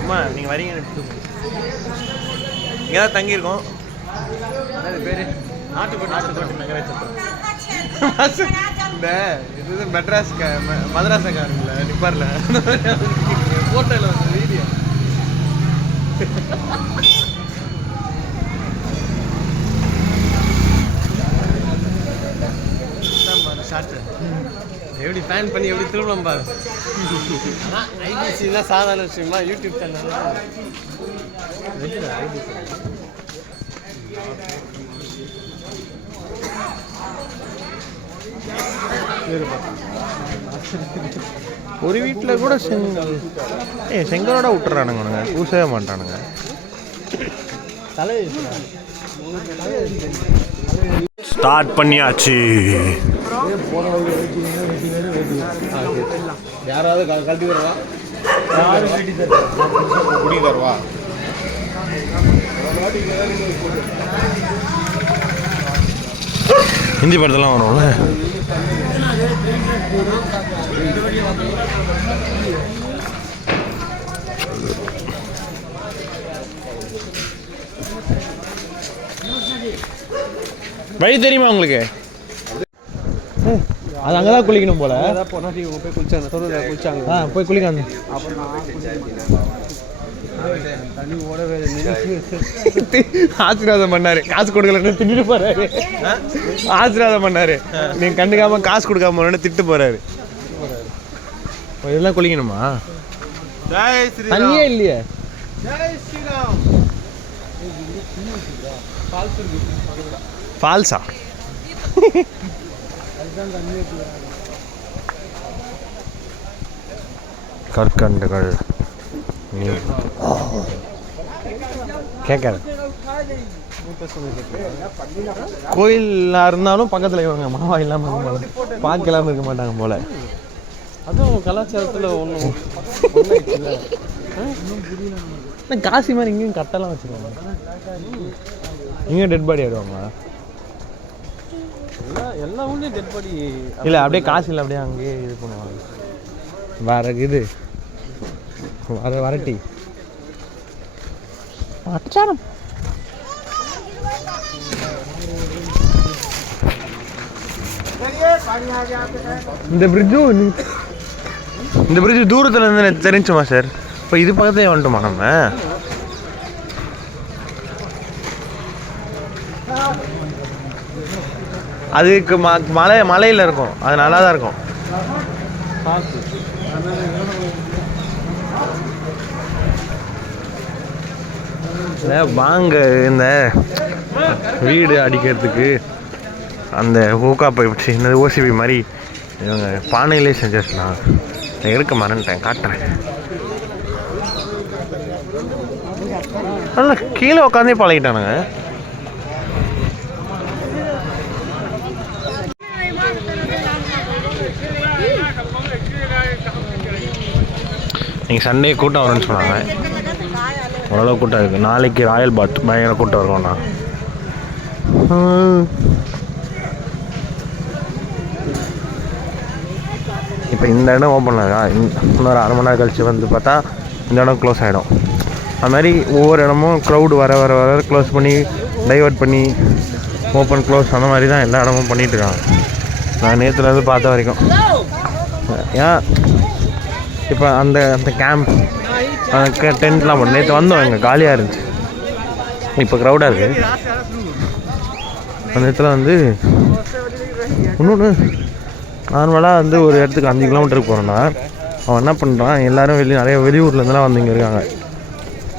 அம்மா நீங்கள் வரீங்கன்னு இங்கே தான் தங்கியிருக்கோம். பேர் நாட்டுக்கோட்டை நகராட்சி. இந்த இது மதராசக்காரங்கள நிப்பார்ல ஃபோட்டோவில் வந்து வீடியோ ஷார்ட் எப்படி பேன் பண்ணி எப்படி திரும்பலாம் பாரு. ஆனால் ஐபிசி தான் சாதாரண விஷயமா யூடியூப் சேனல் ஒரு வீட்டில் கூட செங்கலோட விட்டுறானுங்க, பூசவே மாட்டானுங்க. ஸ்டார்ட் பண்ணியாச்சு. யாராவது கழட்டி வருவா, குடி தருவா. ஹிந்தி படத்தெல்லாம் வரும்ல. வழி தெரியுமா உங்களுக்கு? அது அங்கதான் குளிக்கணும் போல. போய் குளிச்சாங்க. போய் குளிக்காங்க. ஆசீர்வாதம் பண்ணாரு, காசு கொடுக்கலன்னு திட்டு போறாரு. ஆசீர்வாதம் பண்ணாரு, நீங்க கண்டுக்காம காசு கொடுக்காம திட்டு போறாரு. இதெல்லாம் குளிக்கணுமா? தண்ணியே இல்லையே. ஃபால்ஸா? கற்கண்டுகள் கேட்காது. கோயிலா இருந்தாலும் பக்கத்துல இவங்க மாவா இல்லாம இருக்க போல, பாக்க இல்லாம இருக்க மாட்டாங்க போல. அதுவும் கலாச்சாரத்துல ஒன்றும் காசி மாதிரி இங்கேயும் கட்டெல்லாம் வச்சிருவாங்க. இங்கேயும் டெட் பாடி ஆயிடுவாங்களா? எல்லா ஊர்லேயும் டெட் பாடி இல்லை, அப்படியே காசில் அப்படியே அங்கேயே இது பண்ணுவாங்க. வேற இது வரட்டி அச்சாரம். இந்த பிரிட்ஜு தூரத்தில் இருந்து தெரிஞ்சுமா சார்? இப்போ இது பக்கத்துல வந்துட்டோமா நம்ம? அதுக்கு மலையில் இருக்கும், அது நல்லா தான் இருக்கும். வாங்க இந்த வீடு அடிக்கிறதுக்கு அந்த ஹூக்கா பைப் சின்னது ஓசிபி மாதிரி இவங்க பானையிலே செஞ்சிருக்கலாம். எடுக்க மறந்துட்டேன், காட்டுறேன். நல்லா கீழே உட்காந்தே பழகிட்டானுங்க. நீங்கள் சண்டே கூட்டம் வரும்னு சொன்னாங்க. ஓரளவு கூட்டம் இருக்குது. நாளைக்கு ராயல் பாத் பயங்கர கூட்டம் வரும்ண்ணா. இப்போ இந்த இடம் ஓப்பன் ஆகா, இன்னொரு அரை மணி நேரம் கழிச்சு வந்து பார்த்தா இந்த இடம் க்ளோஸ் ஆகிடும். அது மாதிரி ஒவ்வொரு இடமும் க்ரௌடு வர வர வர க்ளோஸ் பண்ணி டைவர்ட் பண்ணி ஓப்பன் க்ளோஸ் அந்த மாதிரி தான் எல்லா இடமும் பண்ணிகிட்ருக்காங்க. நான் நேற்றுலேருந்து பார்த்த வரைக்கும். ஏன் இப்போ அந்த கேம்ப் டென்ட்லாம் போட்டு நேற்று வந்தோம், எங்கள் காலியாக இருந்துச்சு. இப்போ க்ரௌடாக இருக்குது. அந்த இடத்துல வந்து இன்னொன்று நார்மலாக வந்து ஒரு இடத்துக்கு 5 கிலோமீட்டருக்கு போகிறோன்னா அவன் என்ன பண்ணுறான், எல்லோரும் நிறைய வெளியூர்லேருந்துலாம் வந்து இங்கே இருக்காங்க.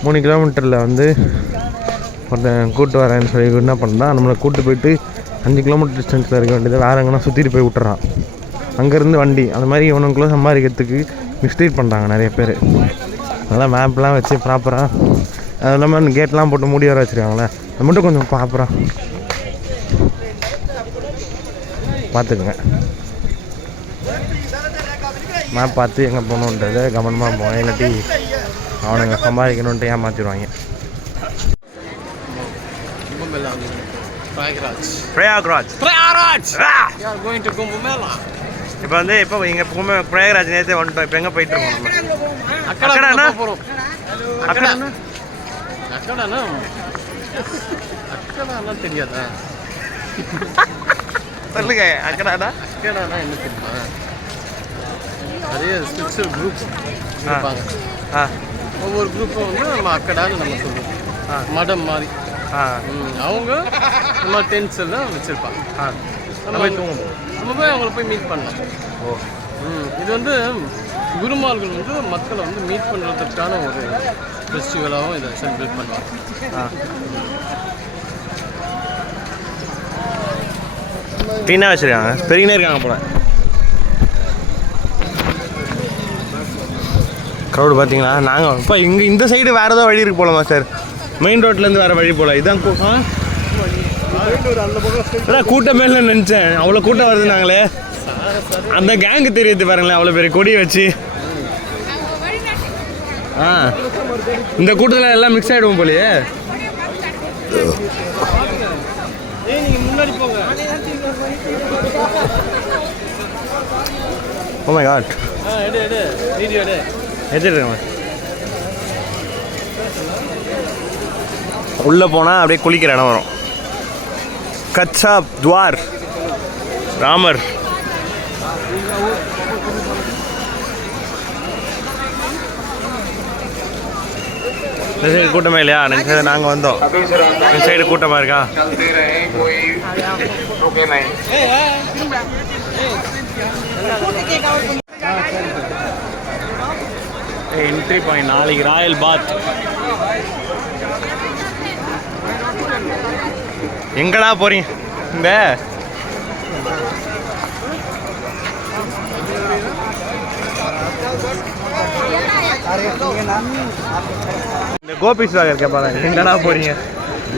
3 கிலோமீட்டரில் வந்து ஒருத்தன் கூப்பிட்டு வரேன்னு சொல்லி என்ன பண்ணுறான், நம்மளை கூப்பிட்டு போயிட்டு 5 கிலோமீட்டர் டிஸ்டன்ஸில் இருக்க வேண்டியது வேறு எங்கன்னா சுற்றிட்டு போய் விட்டுறான். அங்கேருந்து வண்டி அந்த மாதிரி இவனுக்குள்ளே சம்பாதிக்கிறதுக்கு மிஸ்டேக் பண்ணுறாங்க நிறைய பேர். அதெல்லாம் மேப்லாம் வச்சு ப்ராப்பராக, அது இல்லாமல் கேட்லாம் போட்டு மூடி வர வச்சுருக்காங்களே, அது மட்டும் கொஞ்சம் ப்ராப்பராக பார்த்துக்குங்க. மேப் பார்த்து எங்கே போகணுன்றதை கவனமாக போவேன், இல்லாட்டி அவனுங்க சம்பாதிக்கணுன்ட்டு ஏமாற்றிடுவாங்க. Prayagraj. We are going to Kumbh Mela. இப்போ வந்து இப்போ இங்கே பிரயாகராஜ் நேரத்தை வந்துட்டோம். இப்போ எங்கே போயிட்டு இருக்கோம் நம்ம? அக்கடாண்ணா போகிறோம். அக்கடாண்ணா தெரியாதா? சொல்லுங்க. அக்கடாண்ணா என்ன தெரியுமா? நிறைய ஸ்பிரிச்சுவல் குரூப்ஸ் இருப்பாங்க. ஒவ்வொரு குரூப்பும் வந்து நம்ம அக்கடான்னு நம்ம சொல்லுவோம். மடம் மாதிரி அவங்க இந்த மாதிரி டென்ட்ஸ் எல்லாம் வச்சுருப்பாங்க. நம்ம போய் அவங்கள போய் மீட் பண்ணலாம். இது வந்து குருமார்கள் வந்து மக்களை வந்து மீட் பண்ணுறதுக்கான ஒரு ஃபெஸ்டிவலாகவும் இதை செலிப்ரேட் பண்ணுவாங்க. க்ளீனாக வச்சுருக்காங்க, பெரியனே இருக்காங்க போல. க்ரௌடு பார்த்தீங்களா? நாங்கள் இப்போ இங்கே இந்த சைடு வேறு ஏதோ வழி இருக்கு போலமா சார்? மெயின் ரோட்லேருந்து வேறு வழி போல. இதான் கூட்டமே இல்லை நினச்சேன். அவ்வளோ கூட்டம் வருது. நாங்களே அந்த கேங்கு தெரியுது பாருங்களேன், அவ்வளோ பெரிய கொடியை வச்சு. இந்த கூட்டத்தில் எல்லாம் மிக்ஸ் ஆகிடுவோம் போலையே. முன்னாடி போங்க. Oh my god. உள்ளே போனால் அப்படியே குளிக்கிற இடம் வரும். கச்சா துவார் ராமர். இந்த சைடு கூட்டமே இல்லையா? நெக்ஸ்ட் சைடு நாங்கள் வந்தோம். இந்த சைடு கூட்டமாக இருக்கா? என்ட்ரி பாயிண்ட் நாளைக்கு ராயல் பாத். எங்கடா போறீங்க? இந்த கோபி சாகர் கேட்பாங்க, எங்கடா போறீங்க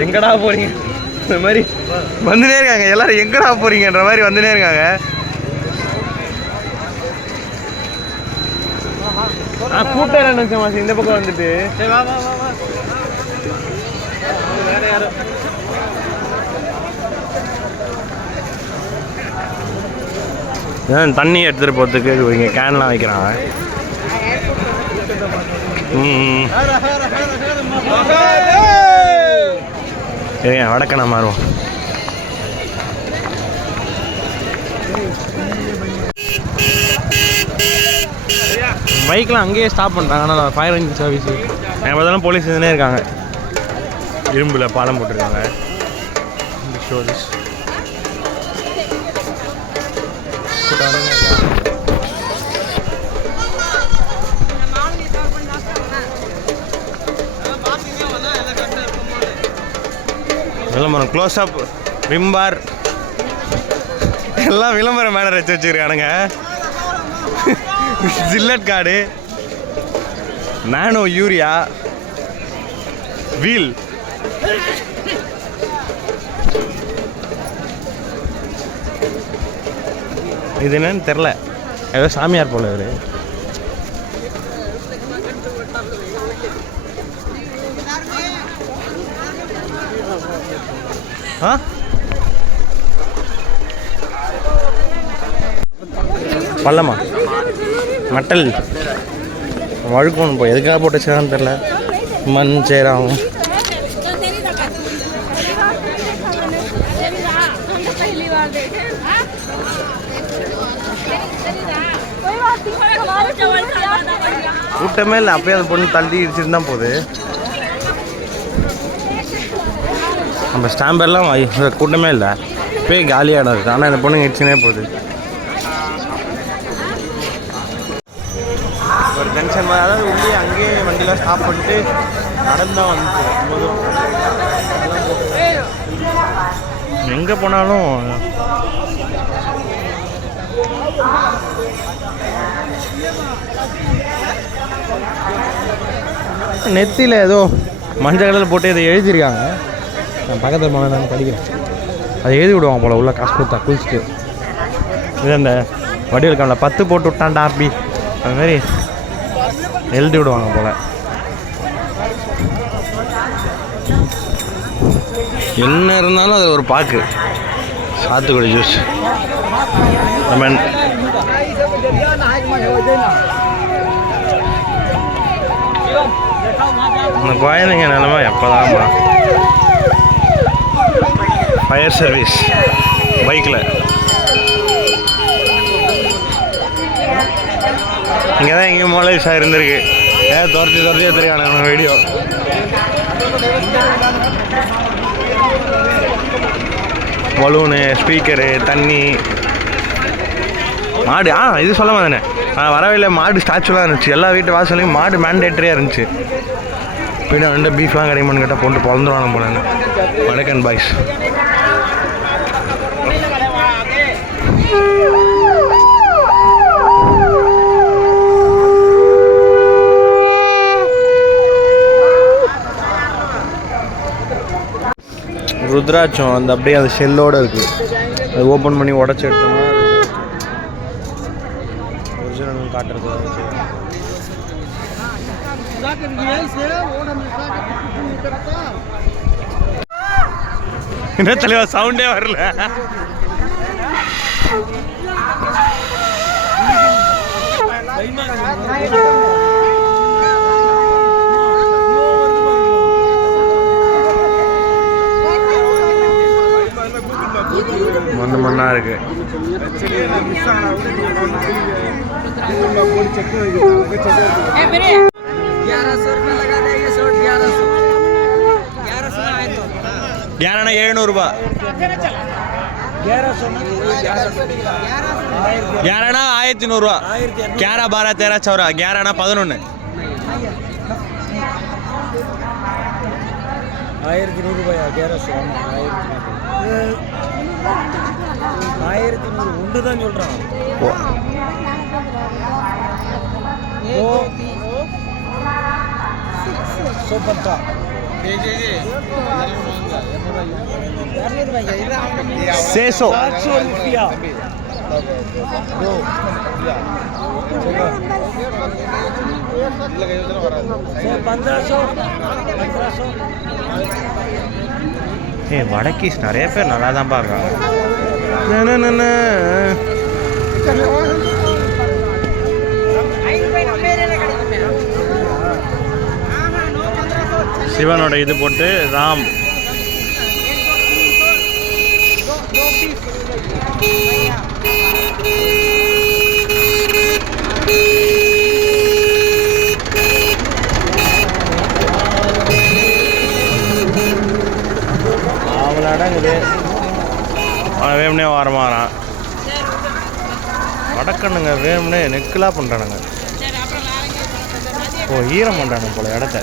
எங்கடா போறீங்க? இந்த மாதிரி வந்துனே இருக்காங்க எல்லாரும். எங்கடா போறீங்கன்ற மாதிரி வந்துனே இருக்காங்க. கூட்டம் நினைச்ச மாசி இந்த பக்கம் வந்துட்டு தண்ணி எடுத்துட்டு போறதுக்கு இங்க கேன்லாம் வைக்கிறாங்க. வடக்கணா மாறுவோம். பைக்லாம் அங்கேயே ஸ்டாப் பண்ணுறாங்க. ஆனால் ஃபயர் இன்ஜின் சர்வீஸ் எங்கே பார்த்தாலும் போலீஸ் இதுனே இருக்காங்க. இரும்பில் பாலம் போட்டிருக்காங்க. விளம்பரம் க்ளோஸ்அப் விம்பார் எல்லாம் விளம்பரம் மேலே வச்சு வச்சுருக்கானுங்க. Gillette card, nano urea, wheel. இது என்னன்னு தெரில, ஏதோ சாமியார் போல இவரு. பள்ளமா மட்டல் வழுக்கணும் போய் எதுக்காக போட்டு வச்சுக்கான்னு தெரில. மண் சேராகும். கூட்டமே இல்லை. அப்பயே அந்த பொண்ணு தள்ளி இடிச்சுட்டு தான் போகுது. நம்ம ஸ்டாம்பெல்லாம் கூட்டமே இல்லை. இப்போயே காலியாக இருக்குது. ஆனால் இந்த பொண்ணு இடிச்சுனே போகுது. ஒரு ஜங்ஷன் மாதிரி, அதாவது உள்ளே அங்கேயே வண்டிலாம் ஸ்டாப் பண்ணிட்டு நடந்தான் வந்து எங்கே போனாலும் நெத்தியில் ஏதோ மஞ்சள் கலரில் போட்டு இதை எழுதியிருக்காங்க. நான் பக்கத்தில் போனால் நான் படிக்கிறேன். அதை எழுதி விடுவாங்க போல் உள்ள காசு கொடுத்தா குளிச்சுட்டு. இது அந்த வடிவில் காமில் 10 போட்டு விட்டான்டா அப்படி அது மாதிரி எழுதி விடுவாங்க போல். என்ன இருந்தாலும் அது ஒரு பாக்கு. சாத்துக்குடி ஜூஸ், லெமன், இந்த குழந்தைங்க நிலமை எப்போதாம்மா ஃபயர் சர்வீஸ் பைக்கில் இங்கே தான் எங்கேயும் மோலேஷாக இருந்திருக்கு துரத்தி தெரியும் வீடியோ பலூனு ஸ்பீக்கரு தண்ணி மாடு இது சொல்ல தானே வரவே இல்லை மாடு ஸ்டாச்சுலாம் இருந்துச்சு எல்லா வீட்டு வாசலையும் மாடு மேண்டேட்டரியாக இருந்துச்சு பின்ன ரெண்டு பீஃப்லாம் கிடைக்குமான்னு கேட்டால் போட்டு பிறந்துருவாங்க போலன்னு வடக்கன் பாய்ஸ் ருத்ராட்சம் அந்த அப்படியே அந்த ஷெல்லோடு இருக்குது அது ஓப்பன் பண்ணி உடச்சி எடுத்தோம்னா ஒரிஜினல் காட்டுறது என்ன தலைவா சவுண்டே வரல மண்ணா இருக்கு ग्यारह 700 ग्यारह 1300 11 12 13 चौरा 11 11 1100 தான் சொல்றான் சூப்பர்டா ₹600 रुपया दो வடக்கீஸ் நிறைய பேர் நல்லா தான் பார்க்குறாங்க சிவனோட இது போட்டு ராம் அவ்வளோ இடங்குது அவன் வேணும்னே வரமாறான் வடக்கண்ணுங்க வேணும்னே நெக்கலாக பண்ணுறானுங்க ஈரம் பண்ணுறானுங்க போல இடத்த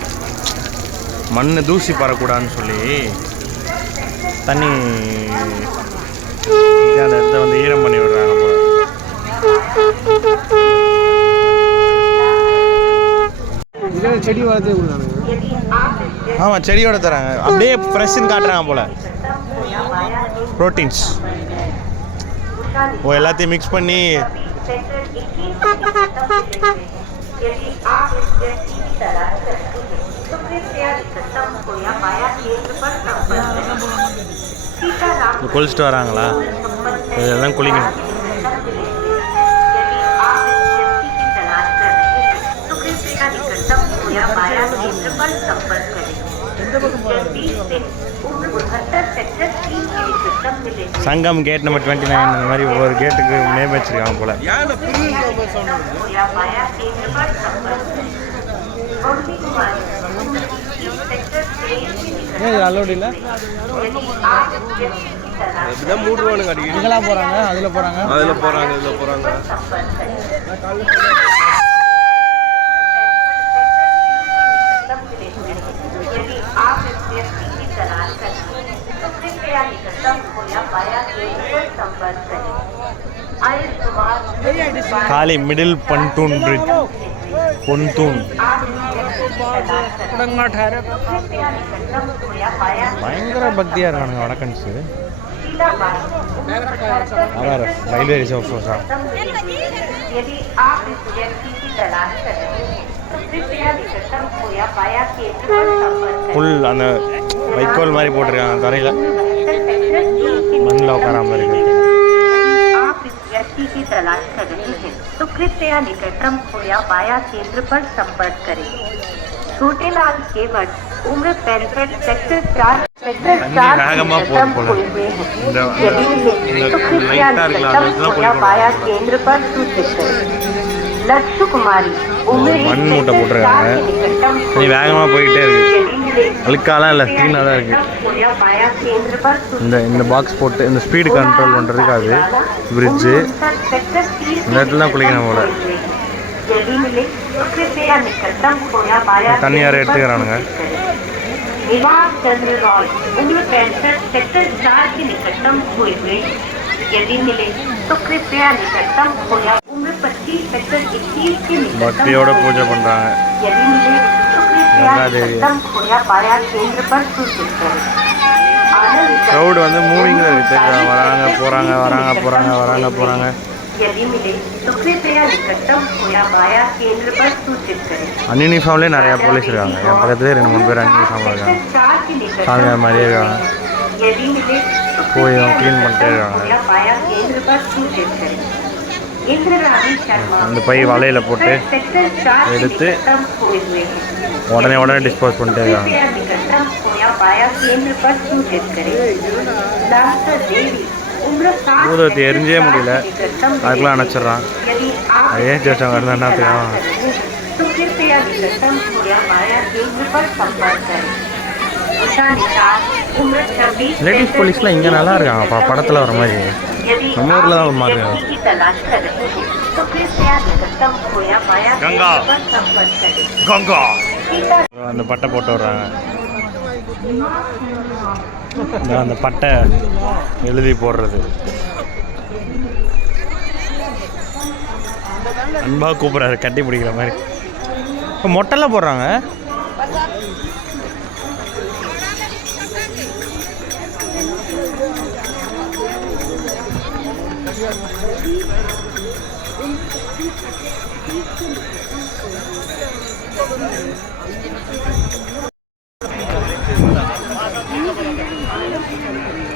மண் தூசி பறக்கூடாதுன்னு சொல்லி தண்ணி அந்த இடத்த வந்து ஈரம் பண்ணி விடுறாங்க போல செடி வளர்த்து ஆமாம் செடியோட தராங்க அப்படியே ஃப்ரெஷ்ஷுன்னு காட்டுறாங்க போல ப்ரோட்டீன்ஸ் எல்லாத்தையும் மிக்ஸ் பண்ணி குளிச்சுட்டு வராங்களா இதெல்லாம் குளிக்கணும் சங்கம் கேட் நம்பர் 29 அந்த மாதிரி ஒவ்வொரு கேட்டுக்கு நேம் வச்சிருக்காங்க போல அலோடு இல்லை இதெல்லாம் போகிறாங்க அதில் போகிறாங்க இதில் போகிறாங்க காலி மிடில் பண்டூன் பிரிட்ஜ் பொன்தூன் பயங்கர பக்தியாக இருக்கானுங்க வடக்கன்ஸு அதான் ரயில்வே ரிசர்வ் ஃபோர்ஸா ஃபுல் அந்த வைக்கோல் மாதிரி போட்டிருக்காங்க தரையில் மண்ணில் உட்காராம இருக்கு व्यक्ति की तलाश कर रहे हैं तो कृपया निकटतम खोया बाया केंद्र पर संपर्क करें। छोटेलाल केवट उम्र 65 सेक्टर 4 निकटतम खोए हुए हैं। यदि मिले तो कृपया निकटतम खोया बाया केंद्र पर सूचित करें। लक्ष्य कुमारी उम्र 1 सेक्टर 4 निकटतम நீ வேகமாக போயிட்டே இருக்கு. அழுக்காலாம் இல்லை, க்ளீனாக தான் இருக்குது. இந்த பாக்ஸ் போட்டு இந்த ஸ்பீடு கண்ட்ரோல் பண்ணுறதுக்கு அது பிரிட்ஜு இந்த இடத்துல தான் குளிக்கணும் போல. தண்ணி யாரும் எடுத்துக்கிறானுங்க. निवास चंद्र रॉय उम्र 65 सेक्टर 4 के निकटतम हुए हुए। यदि मिले तो कृपया निकटतम खोया उम्र 25 सेक्टर 21 के निकटतम। பக்தியோட பூஜை பண்ணுறாங்க. यदि मिले तो कृपया निकटतम खोया बाया केंद्र पर सूचित करें। க்ரௌடு வந்து மூவிங்கில் இருக்குது. வராங்க போகிறாங்க, வராங்க போகிறாங்க, வராங்க போகிறாங்க. यदि मिले तो कृपया निकटतम खोया बाया केंद्र पर सूचित करें। அன்யூனிஃபார்ம்லேயே நிறையா போலீஸ் இருக்காங்க. என் பக்கத்துலேயே 2-3 பேர் அன்யூனிஃபார்மில் இருக்காங்க. சாமி மாதிரியே இருக்காங்க. போய் க்ளீன் பண்ணிட்டே இருக்காங்க. அந்த பை வலையில் போட்டு எடுத்து உடனே டிஸ்போஸ் பண்ணிட்டே இருக்காங்க. ஊதத்தை எரிஞ்சே முடியல, அதுக்கெல்லாம் அணைச்சிட்றான். அதே ஜஸ்ட் அவங்க இருந்தால் என்ன தெரியும். லேடிஸ் போலீஸ்லாம் இங்கே நல்லா இருக்காங்கப்பா, படத்தில் வர மாதிரி. நம்ம ஊரில் தான் ஒரு மாதிரி கங்கா கங்கா அந்த பட்டை போட்டு விட்றாங்க. அந்த பட்டை எழுதி போடுறது. அன்பாக கூப்பிட்றாரு, கட்டி பிடிக்கிற மாதிரி. இப்போ மொட்டைலாம் போடுறாங்க.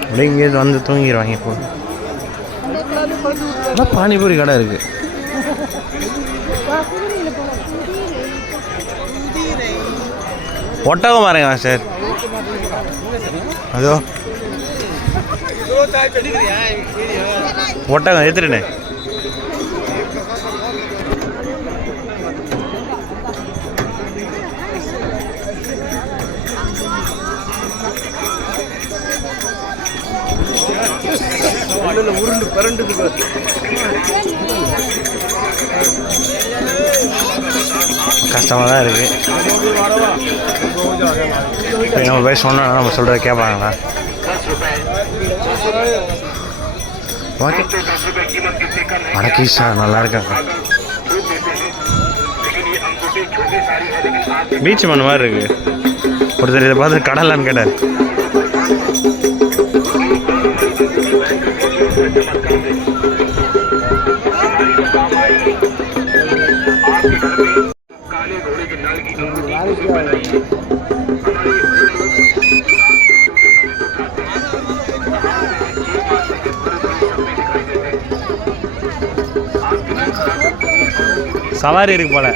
அப்படியே இங்கேருந்து வந்து தூங்கிடுவாங்க. இப்போ ஆனால் பானிபூரி கடை இருக்குது. ஒட்டகம் பாருங்க சார், அதோ ஒட்டகம் எடுத்துட்டேனே. உருண்டு பரண்டு கஷ்டமாக தான் இருக்குது. இப்போ நம்ம போய் சொன்னோன்னா நம்ம சொல்கிறத கேட்பாங்களா? ஓகே, வடக்கீஷா நல்லா இருக்காங்க. பீச் மண் மாதிரி இருக்குது. ஒருத்தர் இதை பார்த்து கடலான்னு கேட்டார். சவாரி இருக்கு போல.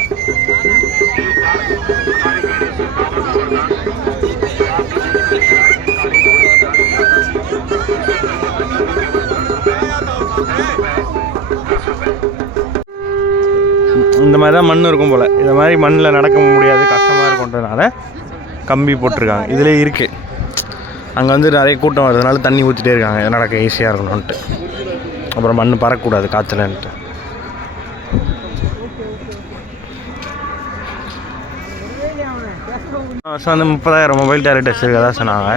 இந்த மாதிரி தான் மண் இருக்கும் போல். இந்த மாதிரி மண்ணில் நடக்க முடியாது, கஷ்டமாக இருக்குன்றதுனால கம்பி போட்டிருக்காங்க. இதிலே இருக்குது. அங்கே வந்து நிறைய கூட்டம் வர்றதுனால தண்ணி ஊற்றிட்டே இருக்காங்க, நடக்க ஈஸியாக இருக்கணும்ன்ட்டு. அப்புறம் மண் பறக்கக்கூடாது காற்றுலன்ட்டு. வருஷம் வந்து 30,000 மொபைல் டாய்லெட் வச்சுருக்கதா சொன்னாங்க.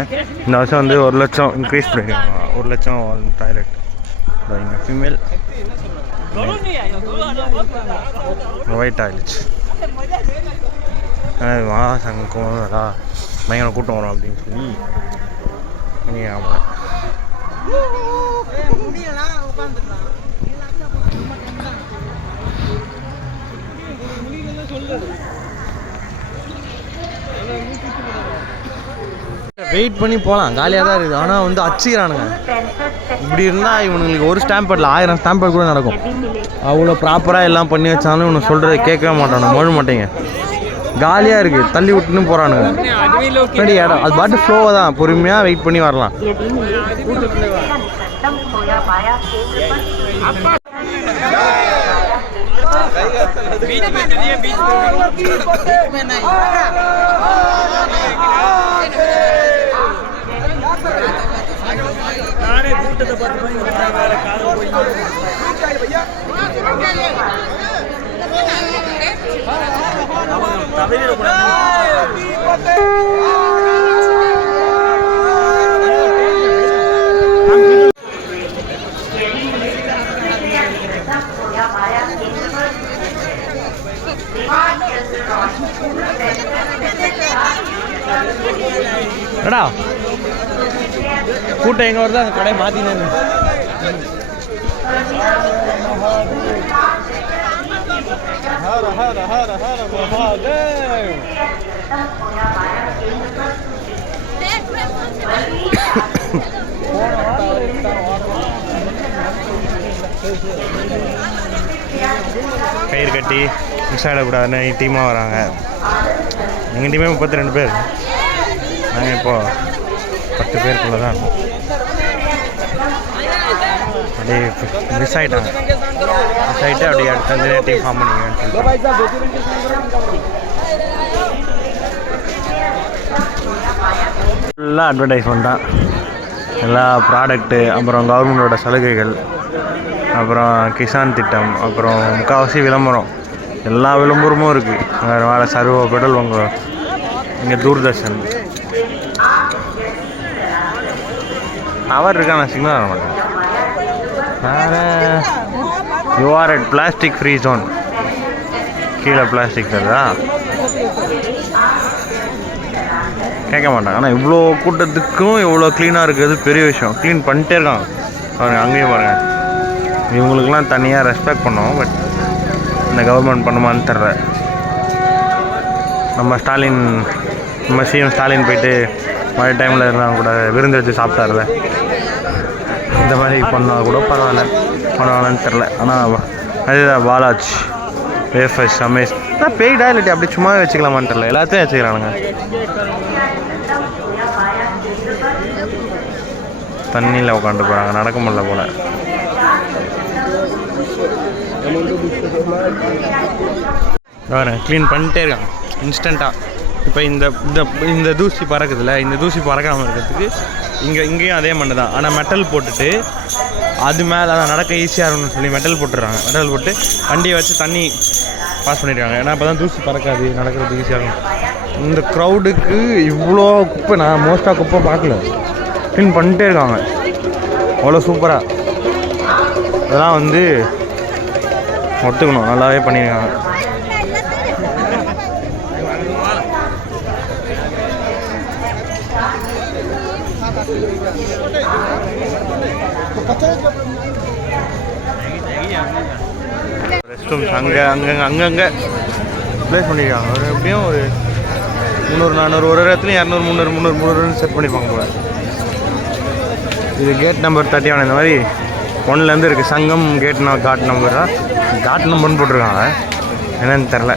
இந்த வருஷம் வந்து 1 லட்சம் இன்க்ரீஸ் பண்ணியிருக்காங்க. 1 லட்சம் டாய்லெட். இங்கே ஃபீமேல் ஒயிட் டாய்லெட்ஸ். சங்கம் அதான் பயங்கர கூட்டம் வரும் அப்படின்னு சொல்லி இங்கே. ஆமாம், வெயிட் பண்ணி போகலாம், காலியாக தான் இருக்குது. ஆனால் வந்து அச்சுக்கிறானுங்க. இப்படி இருந்தால் இவனுங்களுக்கு ஒரு ஸ்டாம்ப் பேடில் 1000 ஸ்டாம்ப் பேட் கூட நடக்கும். அவ்வளோ ப்ராப்பராக எல்லாம் பண்ணி வச்சாலும் இவனு சொல்கிறத கேட்கவே மாட்டானு, மொழ மாட்டேங்க. காலியாக இருக்குது, தள்ளி விட்டுன்னு போகிறானுங்க. முன்னாடி இடம் அது பாட்டு ஃப்ளோவாக தான், பொறுமையாக வெயிட் பண்ணி வரலாம். என்னடா கூட்டம் எங்கே வருது, அந்த கடையை மாற்றினு. கயிறு கட்டி மிஸ் ஆகிடக்கூடாதுன்னு டீமாக வராங்க. எங்கள் டீமே 32 பேர், நாங்கள் இப்போது 10 பேருக்குள்ளே தான். அப்படியே மிஸ் ஆகிட்டாங்க. மிஸ் ஆகிட்டு அப்படியே அடுத்த வந்து டீம் ஃபார்ம் பண்ணிக்கன்னு சொல்லிட்டு ஃபுல்லாக அட்வர்டைஸ்மெண்ட் தான். எல்லா ப்ராடக்ட்டு, அப்புறம் கவர்மெண்டோட சலுகைகள், அப்புறம் கிசான் திட்டம், அப்புறம் முக்கால்வாசி விளம்பரம். எல்லா விளம்பரமும் இருக்குது. வேறு வேறு சர்வோ பெட்ரோல் பங்கு, இங்கே தூர்தர்ஷன் அவர் இருக்கான சிக்னல் வர மாட்டேன். வேறு you are at plastic free zone, கீழே பிளாஸ்டிக் தருதா கேட்க மாட்டாங்க. ஆனால் இவ்வளோ கூட்டத்துக்கும் இவ்வளோ க்ளீனாக இருக்கிறது பெரிய விஷயம். க்ளீன் பண்ணிட்டே இருக்காங்க பாருங்கள், அங்கேயும் பாருங்கள். இவங்களுக்கெல்லாம் தனியாக ரெஸ்பெக்ட் பண்ணுவோம். பட் இந்த கவர்மெண்ட் பண்ணுமான்னு தெரில. நம்ம சிஎம் ஸ்டாலின் போயிட்டு மழை டைமில் இருந்தால் கூட விருந்து வச்சு சாப்பிட்டாருல, இந்த மாதிரி பண்ணால் கூட பரவாயில்லன்னு தெரில. ஆனால் அதுதான் பாலாஜ் வேஃபர்ஸ் அமேஸ் தான் பெய்டா இல்லாட்டி அப்படி சும்மாவே வச்சுக்கலாமான்னு தெரில. எல்லாத்தையும் வச்சுக்கிறானுங்க. தண்ணியில் உட்காந்து போகிறாங்க, நடக்க முடியல போல். வேறு க்ளீன் பண்ணிட்டே இருக்காங்க இன்ஸ்டண்ட்டாக. இப்போ இந்த தூசி பறக்குதுல்ல, இந்த தூசி பறக்காமல் இருக்கிறதுக்கு இங்கேயும் அதே மண்ணு தான். ஆனால் மெட்டல் போட்டுட்டு அது மேலே அதை நடக்க ஈஸியாக இருக்கும்னு சொல்லி மெட்டல் போட்டுடுறாங்க. மெட்டல் போட்டு வண்டியை வச்சு தண்ணி பாஸ் பண்ணிடுறாங்க. ஏன்னா அப்போ தான் தூசி பறக்காது, நடக்கிறதுக்கு ஈஸியாக இருக்கும். இந்த க்ரௌடுக்கு இவ்வளோ குப்பை நான் மோஸ்ட்டாக குப்பை பார்க்கல. க்ளீன் பண்ணிட்டே இருக்காங்க அவ்வளோ சூப்பராக. அதெல்லாம் வந்து ஒத்துக்கணும், நல்லாவே பண்ணியிருக்காங்க. ரெஸ்ட் ரூம்ஸ் அங்கங்கே ப்ளேஸ் பண்ணியிருக்காங்க. ஒரு எப்படியும் ஒரு 300-400 ஒரு இடத்துலையும் 200-300 செட் பண்ணியிருப்பாங்க போல். இது கேட் நம்பர் 31. இந்த மாதிரி 1லேருந்து இருக்குது. சங்கம் காட் நம்பர் தான், காட் நம்பர்னு போட்டிருக்காங்க. என்னன்னு தெரில,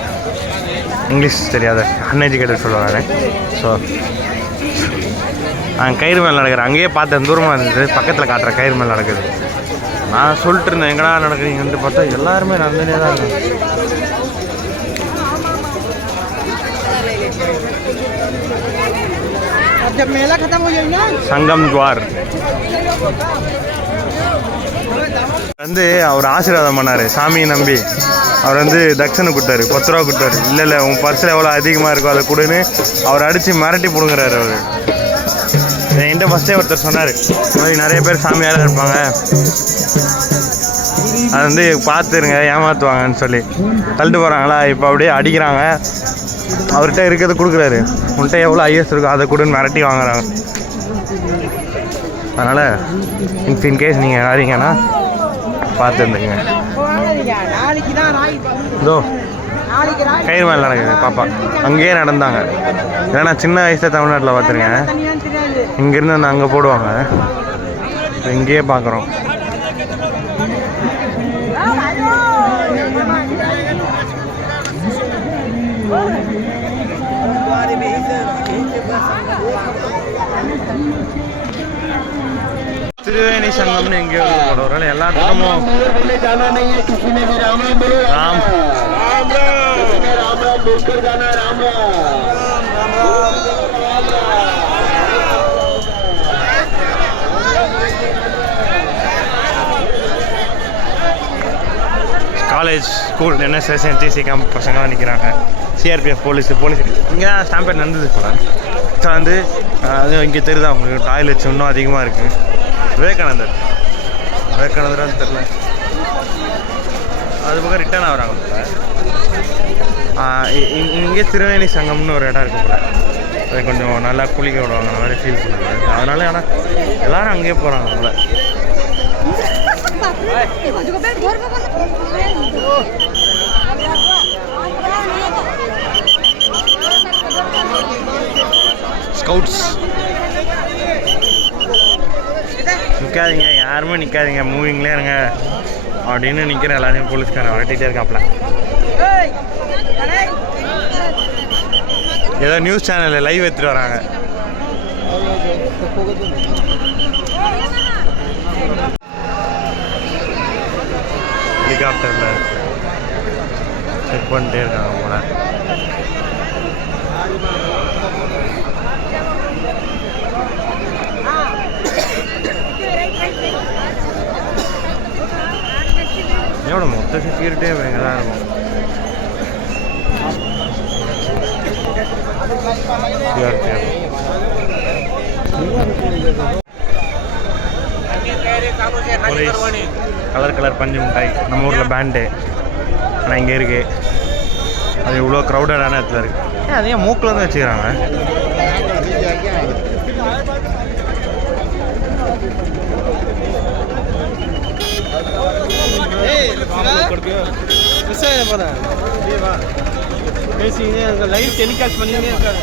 இங்கிலீஷ் தெரியாத அன்எஜுகேட்டட் சொல்லுவாங்க. ஸோ நான் கயிறு மேலே நடக்கிறேன். அங்கேயே பார்த்தேன், தூரமாக இருந்தது, பக்கத்தில் காட்டுற கயிறு மேலே நடக்குது. நான் சொல்லிட்டு இருந்தேன் எங்கடா நடக்குறீங்கன்ட்டு, பார்த்தா எல்லாருமே நடந்துனே தான் இருக்கும். சங்கம் துவார் வந்து அவர் ஆசீர்வாதம் பண்ணார். சாமியை நம்பி அவர் வந்து தட்சணை கொடுத்தாரு, 10 ரூபா கொடுத்தாரு. இல்லை உன் பர்ஸில் எவ்வளோ அதிகமாக இருக்கோ அதை கொடுன்னு அவர் அடித்து மிரட்டி பிடுங்குறாரு. அவர் என்கிட்ட ஃபஸ்ட்டே ஒருத்தர் சொன்னார், இந்த மாதிரி நிறைய பேர் சாமியார் இருப்பாங்க, அதை வந்து பார்த்துருங்க ஏமாற்றுவாங்கன்னு சொல்லி தள்ளிட்டு போகிறாங்களா. இப்போ அப்படியே அடிக்கிறாங்க. அவர்கிட்ட இருக்கிறத கொடுக்குறாரு. உன்கிட்ட எவ்வளோ ஐஎஸ் இருக்கோ அதை கொடுன்னு மிரட்டி வாங்குறாங்க. அதனால் இன்கேஸ் நீங்கள் வரீங்கன்னா பார்த்துருந்துங்க. இதோ கயிறு மேலே நடக்குது பாப்பா, அங்கேயே நடந்தாங்க. ஏன்னா சின்ன வயசில் தமிழ்நாட்டில் பார்த்துருக்கேன். இங்கேருந்து அந்த அங்கே போடுவாங்க. இப்போ இங்கேயே பார்க்குறோம். त्रिवेणी संगम ने इंगे और ಎಲ್ಲ ಧರ್ಮೋ जाना नहीं है किसी ने भी राम राम बोलो राम राम राम राम बोलकर जाना Ram college school NSS NCC camp பசங்களாம் நிற்கிறாங்க. சிஆர்பிஎஃப் போலீஸ் இங்கே தான் ஸ்டாம்பேட் நடந்தது போல. வந்து அது இங்கே தெரியுதா உங்களுக்கு டாய்லெட்ஸ் இன்னும் அதிகமாக இருக்குது. விவேகானந்தரான்னு தெரில. அது பக்கம் ரிட்டர்ன் ஆகிறாங்க போல. இங்கே திருவேணி சங்கம்னு ஒரு இடம் இருக்குது போல. அது கொஞ்சம் நல்லா குளிக்க விடுவாங்க அந்த மாதிரி ஃபீல் பண்ணுவாங்க. அதனால ஆனால் எல்லோரும் அங்கேயே போகிறாங்க போல. ஸ்கவுட்ஸ் நிற்காதீங்க, யாருமே நிற்காதீங்க, மூவிங்லேயே இருங்க அப்படின்னு நிற்கிற எல்லாரையும் போலீஸ்காரன் வரட்டிகிட்டே இருக்காப்ல. ஏதோ நியூஸ் சேனலில் லைவ் எடுத்துகிட்டு வராங்க. ஹெலிகாப்டரில் செக் பண்ணிட்டே இருக்காங்க போல. எவ்வளோ மொத்த செக்யூரிட்டியே இங்கே தான் இருக்கும். போலீஸ் கலர் கலர் பஞ்சு மிட்டாய் நம்ம ஊரில் பேண்டு ஆனால் இங்கே இருக்குது. அது இவ்வளோ க்ரௌடடான இடத்துல இருக்குது. அதே மூக்கில் தான் வச்சுக்கிறாங்க. லைவ் டெலிகாஸ்ட் பண்ணினே இருக்காங்க.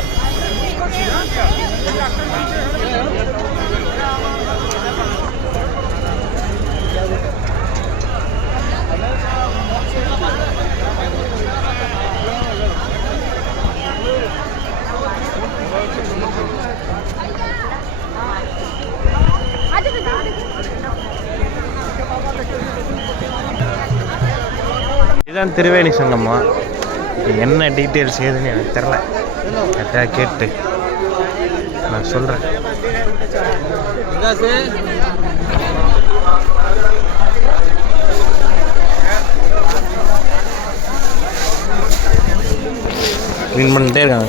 இதுதான் திருவேணி சங்கம்மா. என்ன டீட்டெயில்ஸ் ஏதுன்னு எனக்கு தெரில. கரெக்டாக கேட்டு நான் சொல்கிறேன். க்ளீன் பண்ணிட்டே இருக்காங்க.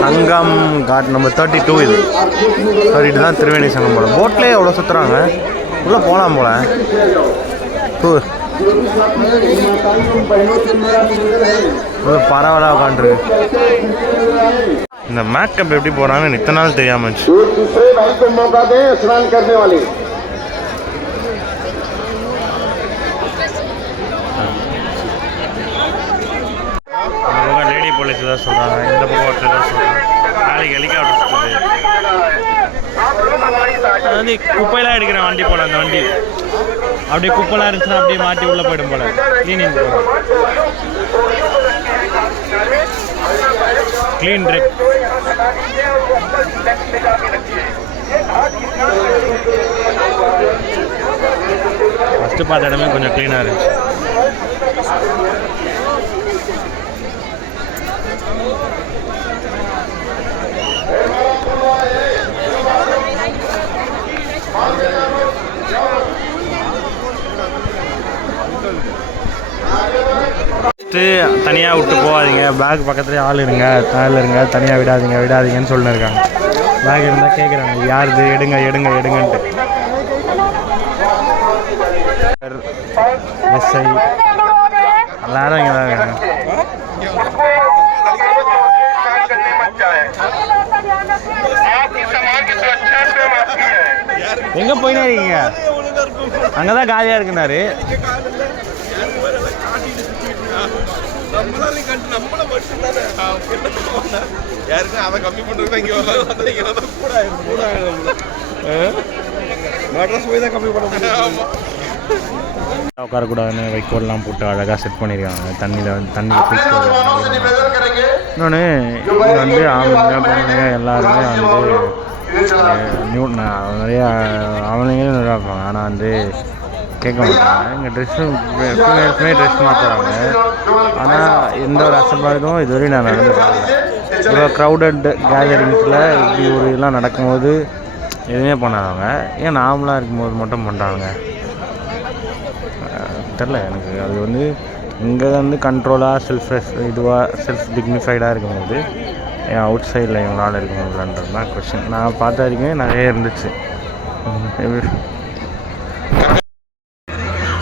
சங்கம் காட் நம்பர் 32 இது 32 தான் திருவேணி சங்கம் போல. போட்லேயே எவ்வளோ சுற்றுறாங்க. உள்ளே போகலாம் போல. டூர் பரவாயில்ல உட்காந்துருக்கு. இந்த மேக்கப் எப்படி போகிறாங்கன்னு இத்தனை நாள் தெரியாமல் லேடி போலீஸ் தான் சொல்கிறாங்க. இந்த பக்கம் ஒருத்தர் தான் சொல்கிறாங்க. நாளைக்கு ஹெலிகாப்டர் சுற்றுது. அது வந்து குப்பையெல்லாம் எடுக்கிற வண்டி போல். அந்த வண்டி அப்படியே குப்பைலாம் இருந்துச்சுன்னா அப்படியே மாட்டி உள்ளே போயிடும் போல். Cleaning clean track. ஃபஸ்ட்டு பார்த்த இடமே கொஞ்சம் க்ளீனாக இருந்துச்சு. தனியாக விட்டு போகாதீங்க. பேக் பக்கத்துலேயே ஆள் இருங்க, தனியாக விடாதீங்கன்னு சொல்லிட்டு இருக்காங்க. பேக் இருந்தால் கேட்குறாங்க யாருது, எடுங்கன்ட்டு. எஸ்ஐ எல்லாரும் இங்கே தான் இருக்காங்க. எங்கே போயினே இருக்கீங்க? அங்கே தான் காலியாக இருக்குனாரு. யாருக்கும் அதை கம்மி பண்ணுறது இங்கே கூட மெட்ராஸ் போய் தான் கம்மி பண்ண முடியும். உட்காரக்கூடாதுன்னு வைக்கோல்லாம் போட்டு அழகாக செட் பண்ணியிருக்காங்க. தண்ணியில் வந்து தண்ணியில் குளிச்சுட்டு இன்னொன்று இங்கே வந்து ஆம்பளைங்க பொண்ணுங்க எல்லாருமே வந்து நிறையா ஆம்பளைங்களும் நல்லா இருப்பாங்க. ஆனால் வந்து கேட்க மாட்டாங்க. இங்கே ட்ரெஸ்ஸும் ஃபீமேல்ஸுமே ட்ரெஸ் மாற்றுறாங்க. ஆனால் எந்த ஒரு அசம்பாவிதமும் இதுவரையும் நான் நடந்து பார்க்கல. இவ்வளோ க்ரௌடட் கேதரிங்ஸில் இப்படி ஒரு இதெல்லாம் நடக்கும்போது எதுவுமே பண்ணாதவங்க ஏன் நார்மலாக இருக்கும்போது மட்டும் பண்ணுறாங்க தெரில எனக்கு. அது வந்து இங்கே வந்து கண்ட்ரோலாக செல்ஃப் டிக்னிஃபைடாக இருக்கும்போது ஏன் அவுட் சைடில் இவங்களால் இருக்க முடியலன்றது தான் கொஷின். நான் பார்த்த வரைக்கும் நிறைய இருந்துச்சு.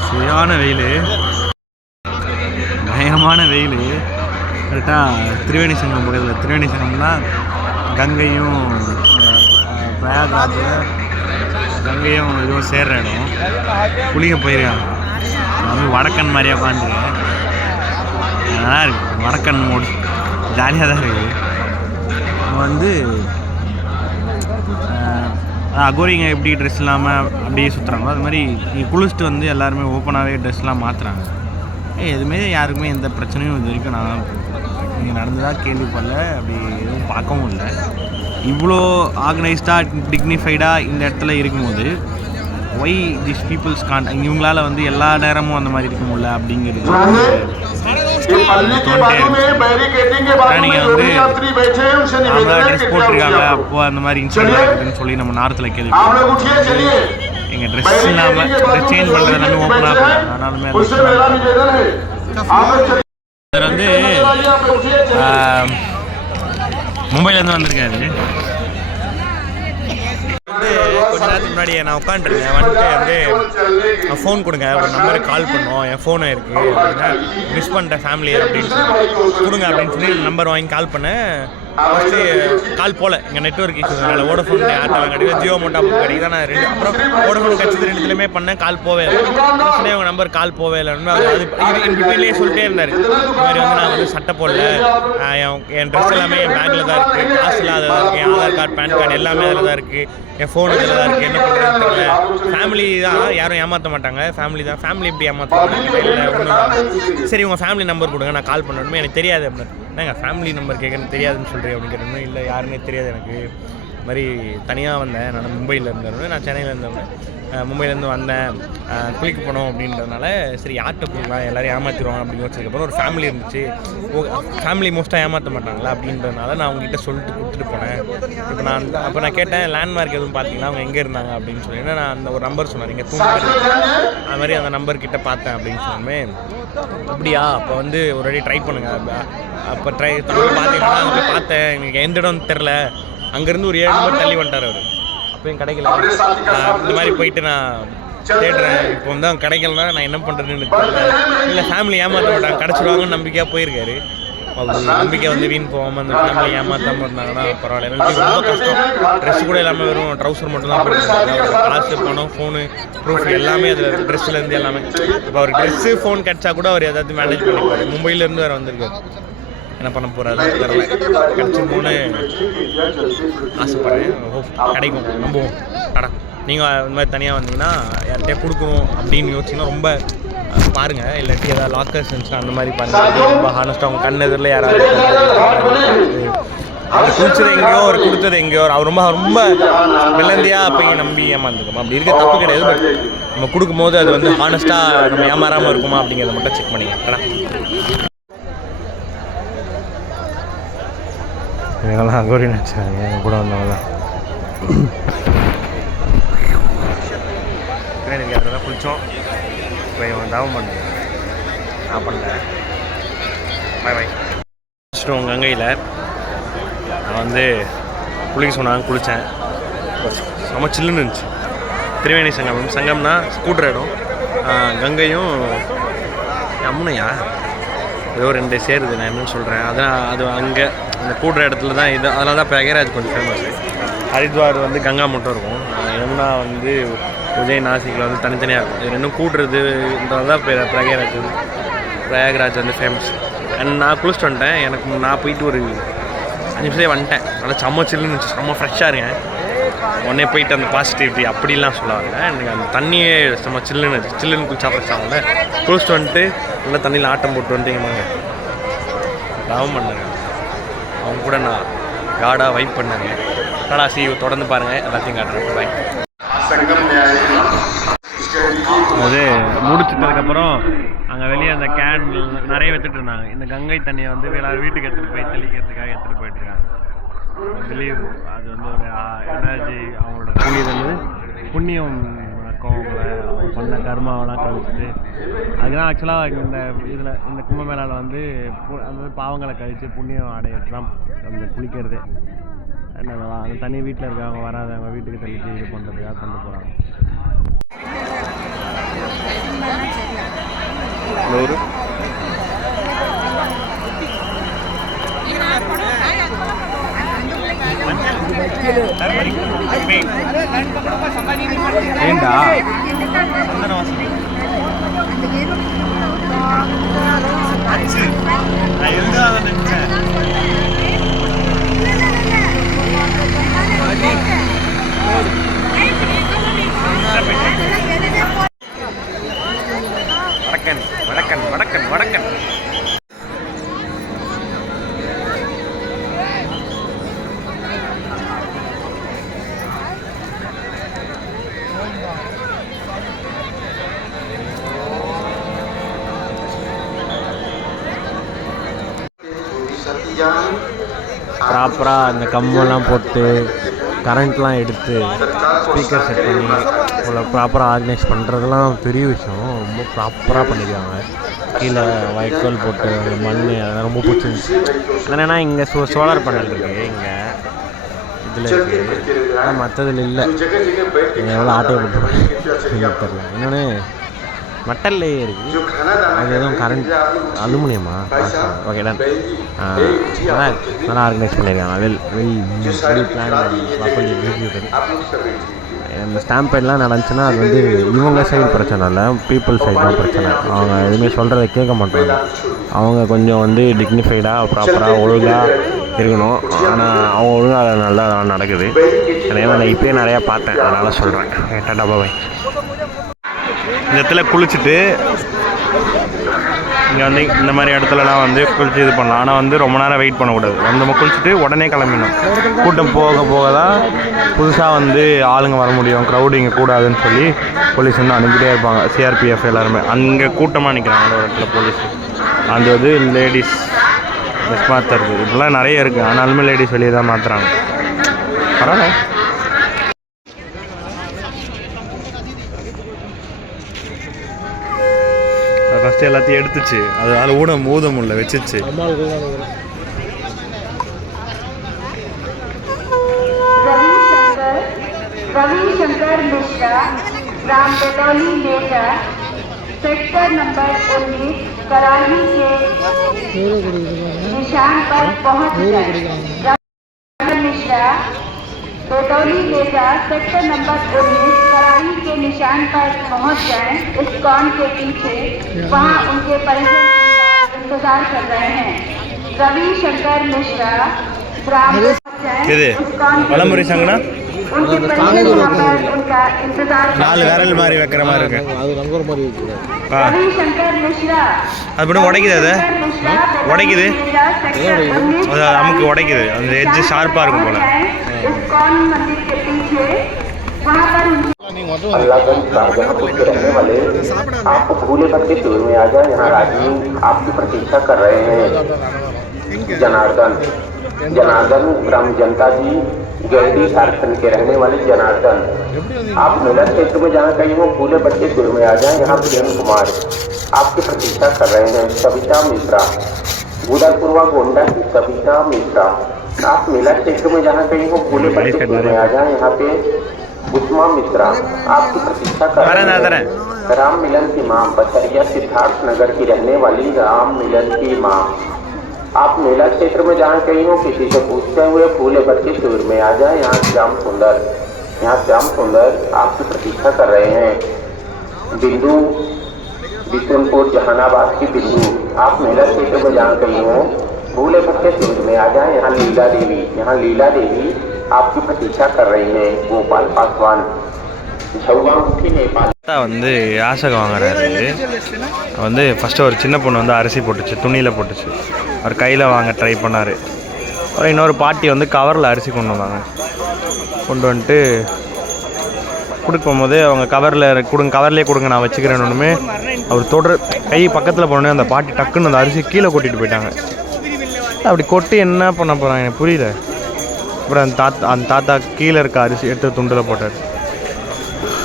சரியான வெயில், பயங்கரமான வெயில். கரெக்டாக திரிவேணி சங்கம் பக்கத்தில், திரிவேணி சங்கம்னா கங்கையும் பிரயாக்ராஜில் கங்கையும் இதுவும் சேர்ற இடம். குளிக்க போயிருக்காங்க. நான் வந்து வடக்கன் மாதிரியா உட்காந்துருக்கேன். நல்லா இருக்குது, வடக்கன் மோடு ஜாலியாக தான் இருக்குது. வந்து அகோரிங்க எப்படி ட்ரெஸ் இல்லாமல் அப்படியே சுற்றுறாங்களோ அது மாதிரி நீங்கள் குளிச்சுட்டு வந்து எல்லாருமே ஓப்பனாகவே ட்ரெஸ்லாம் மாற்றுறாங்க. எதுவுமே யாருக்குமே எந்த பிரச்சனையும் இது வரைக்கும் நான் இங்கே நடந்ததாக கேள்விப்படல. அப்படி எதுவும் பார்க்கவும் இல்லை. இவ்வளோ ஆர்கனைஸ்டாக டிக்னிஃபைடாக இந்த இடத்துல இருக்கும்போது ஒய் திஸ் பீப்புள்ஸ் காண்ட் இவங்களால் வந்து எல்லா நேரமும் அந்த மாதிரி இருக்க முடியல அப்படிங்கிறது தோண்டே இருக்கு. நீங்கள் வந்து அவங்க ட்ரெஸ் போட்டிருக்காங்க அப்போது அந்த மாதிரி இன்சிடென்ட் இருக்குதுன்னு சொல்லி நம்ம நார்த்தில் கேள்வி. எங்கள் ட்ரெஸ் இல்லாமல் ட்ரெஸ் சேஞ்ச் பண்ணுறது எல்லாமே ஓப்பனாக இருக்கும். ஆனாலுமே அது வந்து மும்பைலேருந்து வந்திருக்காரு. வந்து கொஞ்ச நேரத்துக்கு முன்னாடி நான் உட்காந்துருந்தேன். வந்துட்டு வந்து ஃபோன் கொடுங்க, ஒரு நம்பருக்கு கால் பண்ணோம், என் ஃபோனை இருக்குது அப்படின்னா மிஸ் பண்ணிட்டேன் ஃபேமிலி அப்படின்னு சொல்லி கொடுங்க அப்படின்னு சொல்லி நம்பர் வாங்கி கால் பண்ணேன். ஃபஸ்ட்டு கால் போகல, இங்கே நெட்ஒர்க் இஷ்யூ அதனால் வோடஃபோன் ஏர்டெல்லாம் கிடையாது, ஜியோ மட்டும் அப்போ கிடைக்குது. நான் ரெண்டு அப்புறம் வோடஃபோன் கிடச்சது ரெண்டுத்துலேயுமே பண்ணேன், கால் போவே இல்லை. ஃபஸ்ட்டே உங்கள் நம்பர் கால் போவே இல்லைன்னு அது இது பிட்வீன்லேயே சொல்லிட்டே இருந்தார். இந்த மாதிரி வந்து நான் வந்து சட்டை போடல, என் ட்ரெஸ் எல்லாமே என் பேக்கில் தான் இருக்குது, காசு இல்லாததாக இருக்குது, என் ஆதார் கார்டு பேன் கார்டு எல்லாமே அதில் தான் இருக்குது, என் ஃபோன் இதில் தான் இருக்குது, என்ன பண்ணுறதுன்னு தெரியல. ஃபேமிலி தான், யாரும் ஏமாற்ற மாட்டாங்க, ஃபேமிலி தான். ஃபேமிலி எப்படி ஏமாற்ற இல்லை ஒன்றும் தான். சரி உங்கள் ஃபேமிலி நம்பர் கொடுங்க, நான் கால் பண்ணணுமே, எனக்கு தெரியாது அப்படின்னு. எங்கள் ஃபேமிலி நம்பர் கேட்குறேன்னு தெரியாதுன்னு சொல்கிறேன் அப்படிங்கிறதுமே இல்லை, யாருன்னே தெரியாது எனக்கு. இது மாதிரி தனியாக வந்தேன், நான் மும்பையில் இருந்தேன், நான் சென்னையில் இருந்தேன், மும்பையிலேருந்து வந்தேன், குளிக்க போனோம் அப்படின்றதுனால சரி யார்கிட்ட போகலாம், எல்லோரும் ஏமாற்றிடுவாங்க அப்படின்னு வச்சதுக்கப்புறம் ஒரு ஃபேமிலி இருந்துச்சு. ஃபேமிலி மோஸ்ட்டாக ஏமாற்ற மாட்டாங்களா அப்படின்றதுனால நான் அவங்ககிட்ட சொல்லிட்டு கொடுத்துட்டு போனேன். இப்போ நான் கேட்டேன் லேண்ட்மார்க் எதுவும் பார்த்தீங்கன்னா அவங்க எங்கே இருந்தாங்க அப்படின்னு சொல்லி, ஏன்னா நான் அந்த ஒரு நம்பர் சொன்னார், இங்கே தூங்குறது அது மாதிரி அந்த நம்பர்கிட்ட பார்த்தேன் அப்படின்னு சொன்னோமே. அப்படியா, அப்போ வந்து ஒரு வாட்டி ட்ரை பண்ணுங்கள். அப்போ பார்த்தீங்கன்னா அங்கே பார்த்தேன், எனக்கு எந்த இடம்னு தெரில, அங்கேருந்து ஒரு 7 நம்பர் தள்ளி வந்துட்டார் அவர். அப்போயும் கிடைக்கல. இந்த மாதிரி போயிட்டு நான் தேடுறேன், இப்போ வந்து அவங்க கிடைக்கலனா நான் என்ன பண்ணுறதுன்னு தெரியல. இல்லை ஃபேமிலி ஏமாற்ற மாட்டாங்க, கிடச்சிடுவாங்கன்னு நம்பிக்கையாக போயிருக்காரு. அவர் நம்பிக்கை வந்து வீண் போகாமல் அந்த ஃபேமிலி ஏமாற்றாமல் இருந்தாங்கன்னா பரவாயில்ல. எனக்கு ரொம்ப கஷ்டம். ட்ரெஸ் கூட எல்லாமே வெறும் ட்ரௌசர் மட்டும் தான் போட்டுருக்காங்க. காசு பணம் ஃபோனு ப்ரூஃப் எல்லாமே அதில் ட்ரெஸ்ஸுலேருந்து எல்லாமே. இப்போ அவர் ட்ரெஸ்ஸு ஃபோன் கிடச்சா கூட அவர் ஏதாவது மேனேஜ் பண்ணிப்பார். மும்பையிலேருந்து வேறு வந்திருக்காரு, என்ன பண்ண போகிறாரு தெரியல. கிடச்சிருமோன்னு ஆசைப்பட்றேன். கிடைக்கும், நம்புவோம். கடை நீங்கள் இந்த மாதிரி தனியாக வந்தீங்கன்னா யார்கிட்டயே கொடுக்கணும் அப்படின்னு யோசிச்சிங்கன்னா ரொம்ப பாருங்கள். இல்லாட்டி ஏதாவது லாக்கர்ஸ் இருந்துச்சுன்னா அந்த மாதிரி பாருங்கள். ரொம்ப ஹானஸ்ட்டாக அவங்க கண் எதிரில் யாராவது அவர் குளிச்சது எங்கேயோ, அவர் கொடுத்தது எங்கேயோ, அவர் ரொம்ப ரொம்ப வெள்ளந்தியாக போய் நம்பி ஏமாந்துருக்கோம். அப்படி இருக்க தப்பு கிடையாது. பட் நம்ம கொடுக்கும்போது அது வந்து ஹானஸ்ட்டாக நம்ம ஏமாறாமல் இருக்குமா அப்படிங்கிறத மட்டும் செக் பண்ணிக்கலாம். இவங்கெல்லாம் அகோரி நினச்சாங்க எங்கள் கூட வந்தவங்க தான். தான் குளித்தோம். இப்போ இவன் தாவம் பண்ணேன், நான் பண்ணேன். பாய் பாய். குளிச்சிட்டோம் கங்கையில். நான் வந்து குளிக்க சொன்னாங்க, குளித்தேன். செம சில்லுன்னு இருந்துச்சு. திரிவேணி சங்கம், சங்கம்னா ஸ்கூட்டர் இடம். கங்கையும் யமுனையா ஏதோ 2 சேருது, நான் என்னன்னு சொல்கிறேன். அதான் அது அங்கே அந்த கூடுற இடத்துல தான் இது. அதனால தான் பிரயாகராஜ் கொஞ்சம் ஃபேமஸ். ஹரித்வார் வந்து கங்கா மட்டும் இருக்கும், யமுனா வந்து உஜய் நாசிக்கில் வந்து தனித்தனியாக இருக்கும். இது ரெண்டும் கூட்டுறதுன்றதான் பிரயாக்ராஜ் வந்து ஃபேமஸ். அண்ட் நான் குளிச்சுட்டு வந்துட்டேன். எனக்கு நான் போயிட்டு ஒரு 5 நிமிஷத்துலேயே வந்துட்டேன். நல்லா செம்ம சில்லுன்னு இருந்துச்சு, செம்ம ஃப்ரெஷ்ஷாக இருக்கேன். உடனே போயிட்டு அந்த பாசிட்டிவிட்டி அப்படிலாம் சொல்லுவாங்க. எனக்கு அந்த தண்ணியே செம்ம சில்லுன்னு குளிச்சா ஃப்ரெஷ் ஆகும்ல. குளிச்சுட்டு வந்துட்டு நல்லா தண்ணியில் ஆட்டம் போட்டு வந்துட்டீங்கம்மாங்க. லவ் பண்ணாங்க அவங்க கூட, நான் காடாக வைப் பண்ணாங்க. கடாசி தொடர்ந்து பாருங்கள், எல்லாத்தையும் காட்டுறேன். பாய். அது முடிச்சிட்டதுக்கப்புறம் அங்கே வெளியே அந்த கேன் நிறைய வித்துட்டு இருந்தாங்க. இந்த கங்கை தண்ணியை வந்து எல்லாரும் வீட்டுக்கு எடுத்துகிட்டு போய் தெளிக்கிறதுக்காக எடுத்துகிட்டு போயிட்டுருக்காங்க. பிலீவ் அது வந்து ஒரு எனர்ஜி, அவங்களோட புண்ணியம் இருக்கும். அவங்க பண்ண கர்மாவெல்லாம் கழிச்சிட்டு அதுதான் ஆக்சுவலாக இந்த கும்பமேளாவில் வந்து அந்த பாவங்களை கழித்து புண்ணியம் அடையிறது தான் அந்த குளிக்கிறது. அந்த தண்ணி வீட்டில் இருக்கவங்க வராதவங்க வீட்டுக்கு தெளித்து இது பண்ணுறதுக்காக கொண்டு போகிறாங்க. ஏண்டா வடக்கன் வடக்கன் வடக்கன் வடக்கன். ப்ராப்பராக அந்த கம்பெல்லாம் போட்டு கரண்ட்லாம் எடுத்து ஸ்பீக்கர் செட் பண்ணி இவ்வளோ ப்ராப்பராக ஆர்கனைஸ் பண்ணுறதுலாம் பெரிய விஷயம். ரொம்ப ப்ராப்பராக பண்ணிக்கிறாங்க. கீழே வைக்கோல் போட்டு அந்த மண் அதெல்லாம் ரொம்ப பிடிச்சிருந்துச்சு. என்னென்னா இங்கே சோலார் பேனல் இருக்குது, இங்கே இதில் இருக்குது, ஆனால் மற்றதில் இல்லை. எவ்வளோ ஆட்டோ போட்டுருவாங்க தெரியல. இன்னொன்று மெட்டல்லையே இருக்குது, அது எதுவும் கரண்ட் அலுமினியமா? Okay done. நல்லா ஆர்கனைஸ் பண்ணியிருக்காங்க. Well plan properly executed. இந்த ஸ்டாம்ப் பேட்லாம் நடந்துச்சுன்னா அது வந்து இவங்க சைடு பிரச்சனை இல்லை, பீப்புள் சைடு தான் பிரச்சனை. அவங்க எதுவுமே சொல்கிறத கேட்க மாட்டாங்க. அவங்க கொஞ்சம் வந்து டிக்னிஃபைடாக ப்ராப்பராக ஒழுங்காக இருக்கணும். ஆனால் அவங்க ஒழுங்காக அதை நல்லா நடக்குது. ஏன்னா நான் இப்போயே நிறையா பார்த்தேன், அதனால் சொல்கிறேன். டாடா பாய். இந்த இடத்துல குளிச்சுட்டு இங்கே வந்து இந்த மாதிரி இடத்துலலாம் வந்து குளிச்சு இது பண்ணலாம். ஆனால் வந்து ரொம்ப நேரம் வெயிட் பண்ணக்கூடாது. நம்ம குளிச்சுட்டு உடனே கிளம்பிடணும். கூட்டம் போக போக தான் புதுசாக வந்து ஆளுங்க வர முடியும். க்ரௌடு இங்கே கூடாதுன்னு சொல்லி போலீஸ் வந்து அனுப்பிட்டே இருப்பாங்க. சிஆர்பிஎஃப் எல்லாருமே அங்கே கூட்டமாக நிற்கிறாங்க ஒரு இடத்துல போலீஸ். அது வந்து லேடிஸ் ட்ரெஸ் மாற்றுறது இப்படிலாம் நிறைய இருக்குது. ஆனாலுமே லேடிஸ் வெளியே தான் மாற்றுறாங்க. பரவாயில்ல. ஃபஸ்ட்டு எல்லாத்தையும் எடுத்துச்சு, அது ஊத முடியல வச்சிச்சு. रविशंकर मिश्रा ग्राम बेलौली मेजा सेक्टर नंबर 19 कराही के निशान पर पहुंच गए। मिश्रा बेलौली मेजा सेक्टर नंबर 19 कराही के निशान पर पहुंच गए। इस कॉन के पीछे वहां उनके परिजन इंतजार कर रहे हैं। रविशंकर मिश्रा ग्राम வலமுறை சங்கனா उनके परिजन यहाँ पर उनका इंतजार कर 4 விரல் மாதிரி வைக்கிற மாதிரி இருக்கு. रविशंकर मिश्रा அது உடைக்குது, அது உடைக்குது, அது நமக்கு உடைக்குது. அந்த எட்ஜ் ஷார்ப்பாக இருக்கும் போல. अल्लाहगंज शाहजहांपुर के रहने वाले आप भूले भटके शिविर में आ जाए। यहाँ राजनी आपकी प्रतीक्षा कर रहे हैं। जनार्दन ग्राम जनता जी गैडी झारखंड के रहने वाले जनार्दन, आप मेला क्षेत्र में जहाँ कहीं हो भूले भटके शिविर में आ जाए। यहाँ प्रेम कुमार आपकी प्रतीक्षा कर रहे हैं। सविता मिश्रा गुदरपुरवा गोंडा की सविता मिश्रा, आप मेला क्षेत्र में जहाँ कहीं हो भूले भटके शिविर में आ जाए। यहाँ पे उष्मा मिश्रा आपकी प्रतीक्षा कर रहे हैं। राम मिलन की मां बसरिया सिद्धार्थ नगर की रहने वाली राम मिलन की मां आप मेला क्षेत्र में जहाँ कहीं हो किसी से पूछते हुए फूले बच्चे शिविर में आ जाए। यहाँ श्याम सुंदर आपकी प्रतीक्षा कर रहे हैं। बिंदु बिशुनपुर जहानाबाद की बिंदु, आप मेला क्षेत्र में जहाँ कहीं हो फूले बच्चे शिविर में आ जाए। यहाँ लीला देवी आपकी प्रतीक्षा कर रही हैं। गोपाल पासवान झौगामुखी नेपाल வந்து யாசகம் வாங்குறாரு. வந்து ஃபஸ்ட்டு ஒரு சின்ன பொண்ணு வந்து அரிசி போட்டுச்சு, துணியில் போட்டுச்சு. அவர் கையில் வாங்க ட்ரை பண்ணார். அப்புறம் இன்னொரு பாட்டி வந்து கவரில் அரிசி கொண்டு வந்தாங்க. கொண்டு வந்துட்டு கொடுக்க போகும்போது அவங்க கவர்லேயே கொடுங்க நான் வச்சுக்கிறேன்னு அவர் கை பக்கத்தில் போனோடனே அந்த பாட்டி டக்குன்னு அந்த அரிசி கீழே கொட்டிட்டு போயிட்டாங்க. அப்படி கொட்டி என்ன பண்ண போகிறாங்க எனக்கு புரியல. அப்புறம் அந்த தாத்தா கீழே இருக்க அரிசி எடுத்து துண்டில் போட்டார்.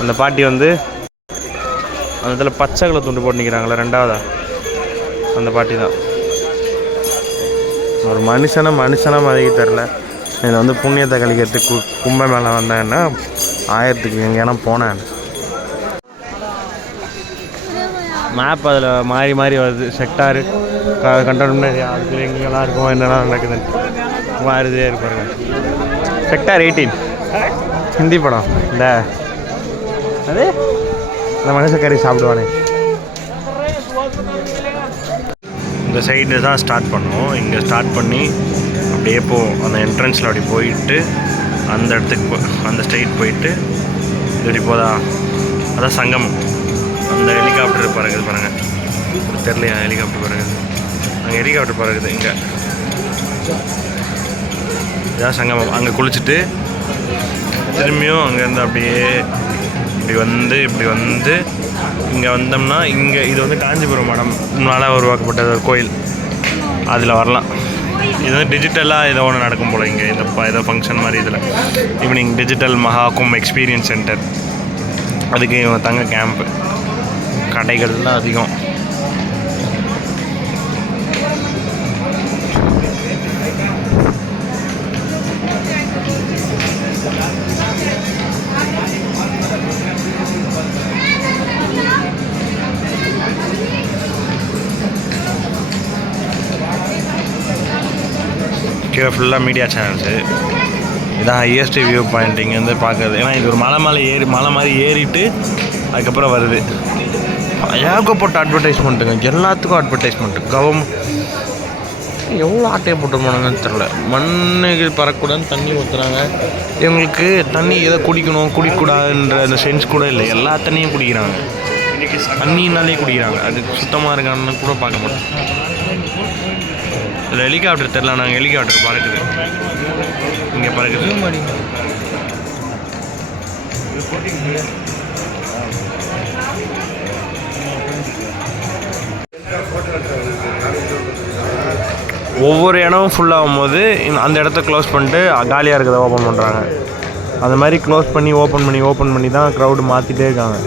அந்த பாட்டி வந்து அந்த இதில் பச்சை கலர் துண்டு போட்டு நிற்கிறாங்களே ரெண்டாவதா, அந்த பாட்டி தான். ஒரு மனுஷனாக மதிக்க தெரில. இதில் வந்து புண்ணியத்தை கழிக்கிறதுக்கு கும்ப மேலே வந்தேன்னா 1000க்கு எங்கேனா போனேன். மேப் அதில் மாறி வருது. செக்டாரு கண்டோம்னா அதுக்கு எங்கெல்லாம் இருக்கும் என்னென்னா நடக்குதுன்னு மாறுதே இருப்பாருங்க. செக்டார் 18 ஹிந்தி படம். இந்த மனுஷக்கறி சாப்பிடுவானே. இந்த சைடு தான் ஸ்டார்ட் பண்ணுவோம். இங்கே ஸ்டார்ட் பண்ணி அப்படியே அந்த என்ட்ரன்ஸில் அப்படி போயிட்டு அந்த இடத்துக்கு அந்த ஸ்ட்ரெயிட் போயிட்டு இப்படி போதா, அதான் சங்கமம். அந்த ஹெலிகாப்டர் பறகுது பாருங்கள், தெரியலையா ஹெலிகாப்டர் பறகுது, அங்கே ஹெலிகாப்டர் பறகுது. இங்கே இதான் சங்கமம். அங்கே குளிச்சுட்டு திரும்பியும் அங்கேருந்து அப்படியே இப்படி வந்து இங்கே வந்தோம்னா இங்கே இது வந்து காஞ்சிபுரம் மடம் முன்னால் உருவாக்கப்பட்ட ஒரு கோயில், அதில் வரலாம். இது வந்து டிஜிட்டலாக ஏதோ ஒன்று நடக்கும் போல் இங்கே ஏதோ ஃபங்க்ஷன் மாதிரி. இதில் ஈவினிங் டிஜிட்டல் மகாகும் எக்ஸ்பீரியன்ஸ் சென்டர், அதுக்கு இவங்க தங்க கேம்ப்பு, கடைகள்லாம் அதிகம். கீழே ஃபுல்லாக மீடியா சேனல்ஸு. இதான் ஹையஸ்ட் வியூ பாயிண்ட் இங்கேருந்து பார்க்குறது. ஏன்னா இது ஒரு மலை மாதிரி ஏறிட்டு அதுக்கப்புறம் வருது. ஏகப்பட்ட அட்வர்டைஸ்மெண்ட்டுங்க, எல்லாத்துக்கும் அட்வர்டைஸ்மெண்ட்டு. எவ்வளோ ஆட்டையை போட்டு போனாங்கன்னு தெரில. மண்ணுகள் பறக்கூடாதுன்னு தண்ணி ஊற்றுறாங்க. இவங்களுக்கு தண்ணி எதை குடிக்கக்கூடாதுன்ற அந்த சென்ஸ் கூட இல்லை. எல்லா தண்ணியும் குடிக்கிறாங்க. தண்ணினாலே குடிக்கிறாங்க. அது சுத்தமாக இருக்கான்னு கூட பார்க்க மாட்டோம். இதில் ஹெலிகாப்டர் தெரில, நாங்கள் ஹெலிகாப்டர் பறக்குது, இங்கே பறக்குது. ஒவ்வொரு இடமும் ஃபுல்லாகும் போது அந்த இடத்த க்ளோஸ் பண்ணிட்டு காலியாக இருக்கிறத ஓப்பன் பண்ணுறாங்க. அந்த மாதிரி க்ளோஸ் பண்ணி ஓப்பன் பண்ணி தான் க்ரௌடு மாற்றிட்டே இருக்காங்க.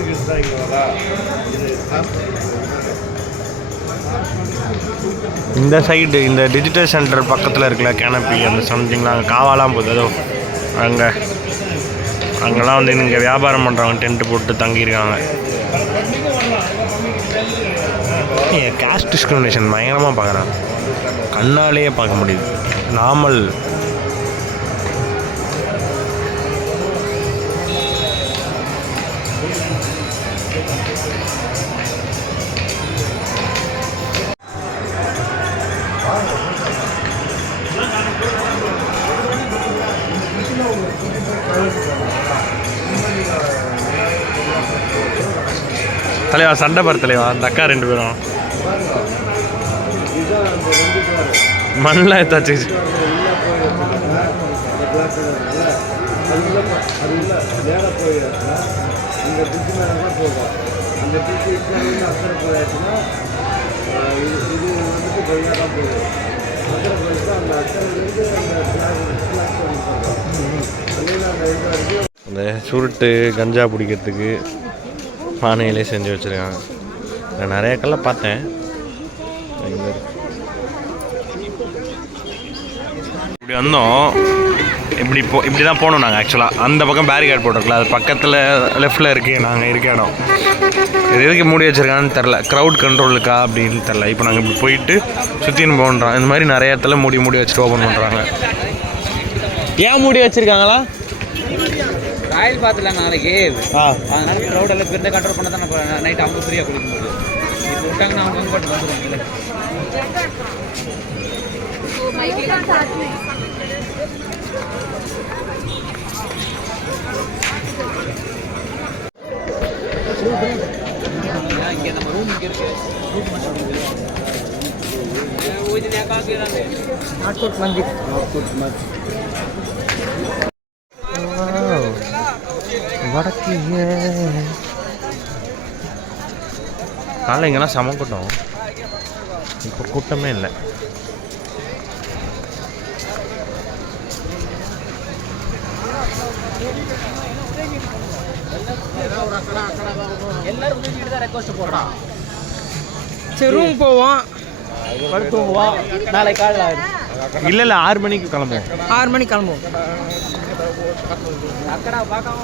இந்த சைடு இந்த டிஜிட்டல் சென்டர் பக்கத்தில் இருக்கல கேனப்பி அந்த சம்திங்லாம் அங்கே காவாலாம் போகுது. அதோ அங்கெல்லாம் வந்து இங்கே வியாபாரம் பண்ணுறவங்க டென்ட்டு போட்டு தங்கியிருக்காங்க. காஸ்ட் டிஸ்கிரிமினேஷன் பயங்கரமாக பார்க்குறாங்க, கண்ணாலேயே பார்க்க முடியுது. நார்மல் தலைவா சண்டை பாரு தலைவா. அந்த அக்கா 2 பேரும் மண்ணில் ஏதாச்சு அந்த சுருட்டு கஞ்சா பிடிக்கிறதுக்கு பானையிலே செஞ்சு வச்சுருக்காங்க. நான் நிறைய கல்ல பார்த்தேன். இப்படி வந்தோம். இப்படி தான் போகணும் நாங்கள். ஆக்சுவலாக அந்த பக்கம் பேரிகேட் போட்டிருக்கல, அது பக்கத்தில் லெஃப்டில் இருக்குது நாங்கள் இருக்க இடம். இது எதுக்கு மூடி வச்சுருக்கான்னு தெரில, க்ரௌட் கண்ட்ரோலுக்கா அப்படின்னு தெரில. இப்போ நாங்கள் இப்படி போயிட்டு சுற்றின்னு போகிறோம். இந்த மாதிரி நிறைய இடத்துல மூடி வச்சுட்டு ஓப்பன் பண்ணுறாங்க. ஏன் மூடி வச்சுருக்காங்களா? ராயல் பார்த்துலாம் நாளைக்கு. அதனால க்ரௌட் எல்லாம் பெரிய கண்ட்ரோல் பண்ண தான் நம்ம நைட் அவங்க ஃப்ரீயாக குடிக்கும்போது இப்போ விட்டாங்கன்னா அவங்க வந்து பாட்டு வந்துடுவாங்கல்ல. இங்கே நம்ம ரூம் இங்கே இருக்கு. காலைல இங்கெல்லாம் செம கூட்டம். இப்போ கூட்டமே இல்லை. எல்லாரும் வீட்டு தான் ரெக்வஸ்ட் போடுறான். சரி ரூம் போவோம், படுத்துவோம். நாளைக்கு காலையில் ஆயிடும். இல்லை 6 மணிக்கு கிளம்புவோம். 6 மணிக்கு கிளம்புவோம். அக்கடா பார்க்காம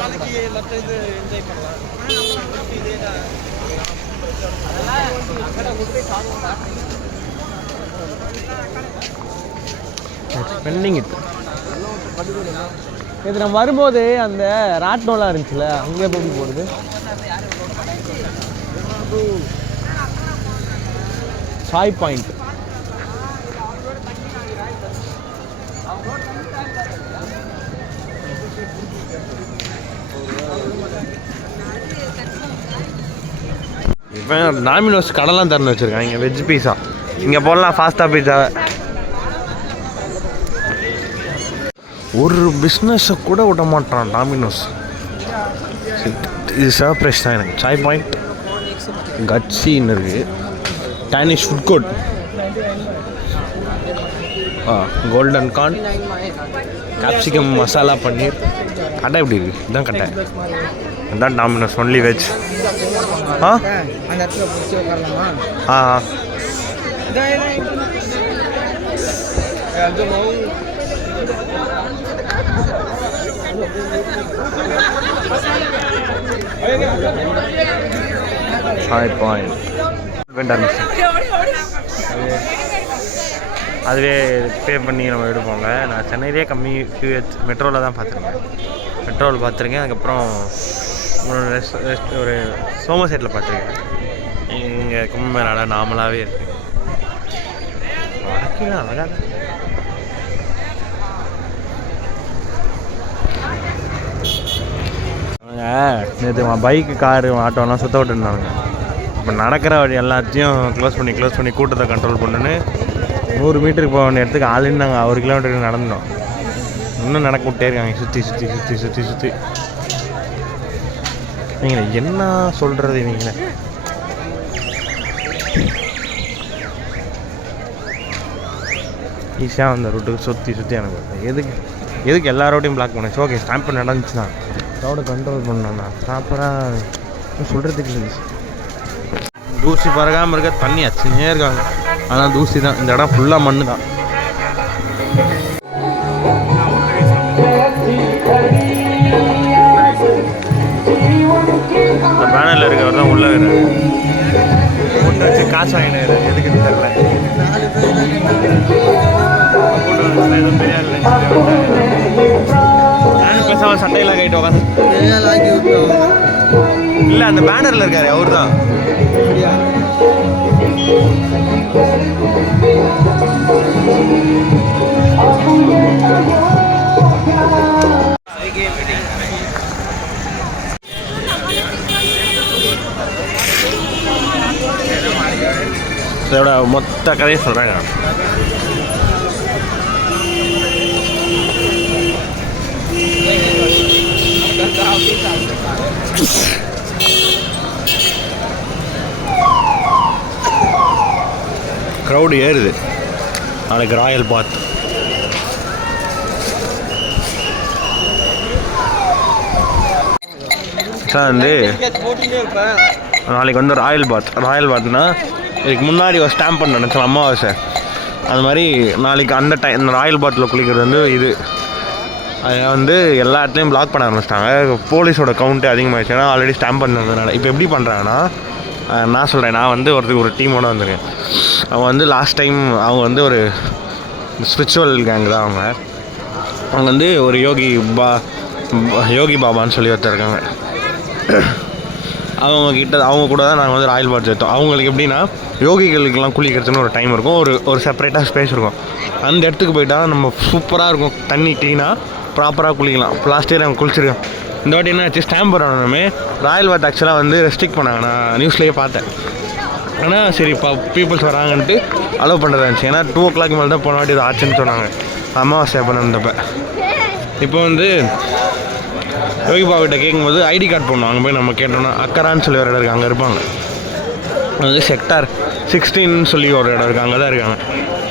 நாளைக்கு எல்லாத்தையும் இது என்ஜாய் பண்ணலாம். அக்கடா கொடுத்து சாப்பிடுவோம். இது நம்ம வரும்போது அந்த ராட்னோலாம் இருந்துச்சுல, அங்கே போய் போகிறது. சாய் பாயிண்ட். இப்போ டாமினோஸ் கடைலாம் திறந்து வச்சுருக்காங்க. இங்கே வெஜ் பீஸா இங்கே போடலாம், ஃபாஸ்ட்டாக பீஸா. ஒரு பிஸ்னஸை கூட விட மாட்டான் டாமினோஸ். இது சர்ப்ரைஸ் தான் எனக்கு. சாய் பாயிண்ட், கட்சின்னு இருக்குது, Danish food court, golden corn, capsicum masala paneer. கடை எப்படி இருக்குது? இதுதான் கடை. இதுதான் டாமினோஸ், ஒன்லி வெஜ். அந்த இடத்துல பிடிச்சி உட்காரலாமா? Chai Point vendor machine. அதுவே பே பண்ணி நம்ம எடுப்போங்க. நான் சென்னையிலே கம்மி QH மெட்ரோவில் தான் பார்த்துருக்கேன். மெட்ரோவில் பார்த்துருக்கேன். அதுக்கப்புறம் ஒரு சோமசேட்டில் பார்த்துருக்கேன். இங்கே கும்பமேளால நார்மலாகவே இருக்குது. வடக்கலாம் அழகாக. நேற்று பைக்கு காரு ஆட்டோலாம் சுற்ற விட்டுருந்தாங்க. இப்போ நடக்கிற வழி எல்லாத்தையும் க்ளோஸ் பண்ணி கூட்டத்தை கண்ட்ரோல் பண்ணுன்னு 100 மீட்டருக்கு போக வேண்டிய இடத்துக்கு ஆளுன்னு நாங்கள் 1 கிலோமீட்டருக்கு நடந்தோம். இன்னும் நடக்க விட்டே இருக்காங்க, சுற்றி. நீங்கள் என்ன சொல்கிறது? நீங்கள் ஈஸியாக அந்த ரூட்டுக்கு சுற்றி எனக்கு எதுக்கு எல்லா ரோட்டையும் பிளாக் பண்ணேன்? ஓகே, ஸ்டாம்ப் நடந்துச்சு தான், ரோடை கண்ட்ரோல் பண்ணோண்ணா ப்ராப்பராக சொல்கிறதுக்கு இல்லை. தூசி பறக்காமல் இருக்க தண்ணி அச்சுனே இருக்காங்க. ஆனால் தூசி தான். இந்த இடம் ஃபுல்லாக மண்ணு தான். இந்த பேனரில் இருக்கிறவர் தான் உள்ளே கூட்டு வச்சு காசு வாங்கினாரு. எதுக்குன்னு தெரியல. எதுவும் தெரியாது. பேசாமல் சட்டையெல்லாம் கைட்டு உட்காந்து இல்லை, அந்த பேனரில் இருக்காரு அவர் தான். இதோட மொத்த கதையை சொல்கிறேன் நான். க்ரௌடு ஏறுது. நாளைக்கு ராயல் பாத். வந்து நாளைக்கு வந்து ராயல் பாத்னா இதுக்கு முன்னாடி ஒரு ஸ்டாம்ப் பண்ண நினச்சோம் அமாவாசை. அது மாதிரி நாளைக்கு அந்த இந்த ராயல் பாத்தில் குளிக்கிறது வந்து இது அதை வந்து எல்லா இடத்துலையும் பிளாக் பண்ண ஆரம்பிச்சிட்டாங்க. போலீஸோட கவுண்ட்டு அதிகமாகிடுச்சு. ஏன்னா ஆல்ரெடி ஸ்டாம்ப் பண்ணதுனால. இப்போ எப்படி பண்ணுறாங்கன்னா, நான் சொல்கிறேன், நான் வந்து ஒரு டீமோடு வந்திருக்கேன். அவங்க வந்து லாஸ்ட் டைம் அவங்க வந்து ஒரு ஸ்பிரிச்சுவல் கேங் தான். அவங்க வந்து ஒரு யோகி பாபான்னு சொல்லி ஒருத்தருக்காங்க. அவங்க கூட தான் நாங்கள் வந்து ராயல் பாத் சேர்த்தோம். அவங்களுக்கு எப்படின்னா, யோகிகளுக்கெல்லாம் குளிக்கிறதுன்னு ஒரு டைம் இருக்கும், ஒரு செப்பரேட்டாக ஸ்பேஸ் இருக்கும். அந்த இடத்துக்கு போயிட்டால் நம்ம சூப்பராக இருக்கும், தண்ணி க்ளீனாக ப்ராப்பராக குளிக்கலாம். லாஸ்ட் இயர் அவங்க குளிச்சிருக்கோம். இந்த வாட்டி என்ன ஆச்சு, ஸ்டாம்ப் பண்ணணுமே ராயல் பாத் ஆக்சுவலாக வந்து ரெஸ்ட்ரிக்ட் பண்ணாங்க. நான் நியூஸ்லேயே பார்த்தேன். ஆனால் சரி இப்போ பீப்புள்ஸ் வராங்கன்ட்டு அலோவ் பண்ணுறதா இருந்துச்சு. ஏன்னா 2 o'clock மேலே தான் போன வாட்டி இது ஆச்சுன்னு சொன்னாங்க, அமாவாசை பண்ணிருந்தப்ப. இப்போ வந்து யோகி பாபாகிட்ட கேட்கும்போது ஐடி கார்டு போடணும். அங்கே போய் நம்ம கேட்டோம்னா அக்கரான்னு சொல்லி ஒரு இடம் இருக்குது, அங்கே இருப்பாங்க. வந்து செக்டார் 16 சொல்லி ஒரு இடம் இருக்குது, அங்கே தான் இருக்காங்க.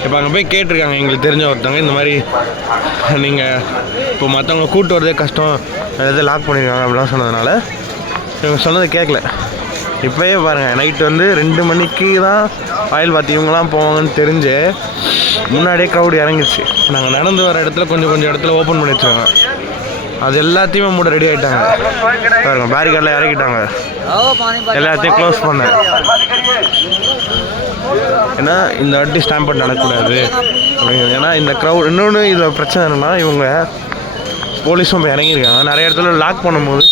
இப்போ அங்கே போய் கேட்டிருக்காங்க எங்களுக்கு தெரிஞ்ச ஒருத்தவங்க, இந்த மாதிரி நீங்கள் இப்போ மற்றவங்க கூப்பிட்டு வரதே கஷ்டம், எதாவது லாக் பண்ணியிருக்காங்க அப்படிலாம் சொன்னதுனால இவங்க சொன்னதை கேட்கல. இப்போயே பாருங்கள், நைட்டு வந்து 2 மணிக்கு தான் ராயல் பாத் இவங்கெல்லாம் போவாங்கன்னு தெரிஞ்சு முன்னாடியே க்ரௌடு இறங்கிடுச்சு. நாங்கள் நடந்து வர இடத்துல கொஞ்சம் இடத்துல ஓப்பன் பண்ணி வச்சுருக்காங்க. அது எல்லாத்தையுமே மூட ரெடி ஆகிட்டாங்க. பாருங்க, பேரிகார்டில் இறக்கிட்டாங்க, எல்லாத்தையும் க்ளோஸ் பண்ணேன். ஏன்னா இந்த வாட்டி ஸ்டாம்பட் நடக்கக்கூடாது அப்படிங்கிறது. ஏன்னா இந்த க்ரௌட் இன்னொன்று இதில் பிரச்சனை என்னென்னா, இவங்க போலீஸும் இப்போ இறங்கியிருக்காங்க. நிறைய இடத்துல லாக் பண்ணும்போது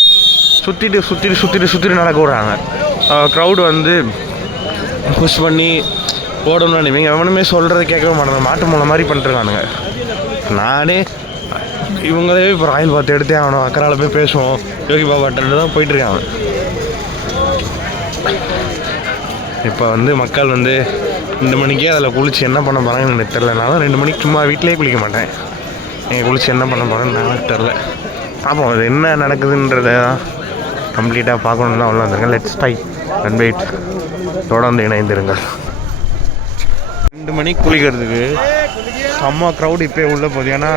சுற்றிட்டு நடக்க விட்றாங்க. க்ரௌடு வந்து புஷ் பண்ணி போடணும்னு நினைப்பீங்க. எவனுமே சொல்கிறத கேட்கவே மாட்டாங்க, மாட்டு மூலம் மாதிரி பண்ணிட்டுருக்கானுங்க. நானே இவங்களே இப்போ ராயல் பாத் எடுத்தே ஆகணும், அக்கறால் போய் பேசுவோம், யோகி பாபாட்ட தான் போயிட்டுருக்காங்க. இப்போ வந்து மக்கள் வந்து 2 மணிக்கே அதில் குளிச்சு என்ன பண்ண போகிறாங்கன்னு எனக்கு தெரிலனாலும் 2 மணிக்கு சும்மா வீட்டிலே குளிக்க மாட்டேன். நீங்கள் குளிச்சு என்ன பண்ண போகிறேன்னு எனக்கு தெரில. பார்ப்போம் அது என்ன நடக்குதுன்றதை கம்ப்ளீட்டாக பார்க்கணுன்னு தான் உள்ள வந்திருக்கேன். Let's try and wait. தொடர்ந்து இணைந்திருங்கள். 2 மணிக்கு குளிக்கிறதுக்கு செம்ம க்ரௌடு இப்போ உள்ளே போகுது. ஏன்னா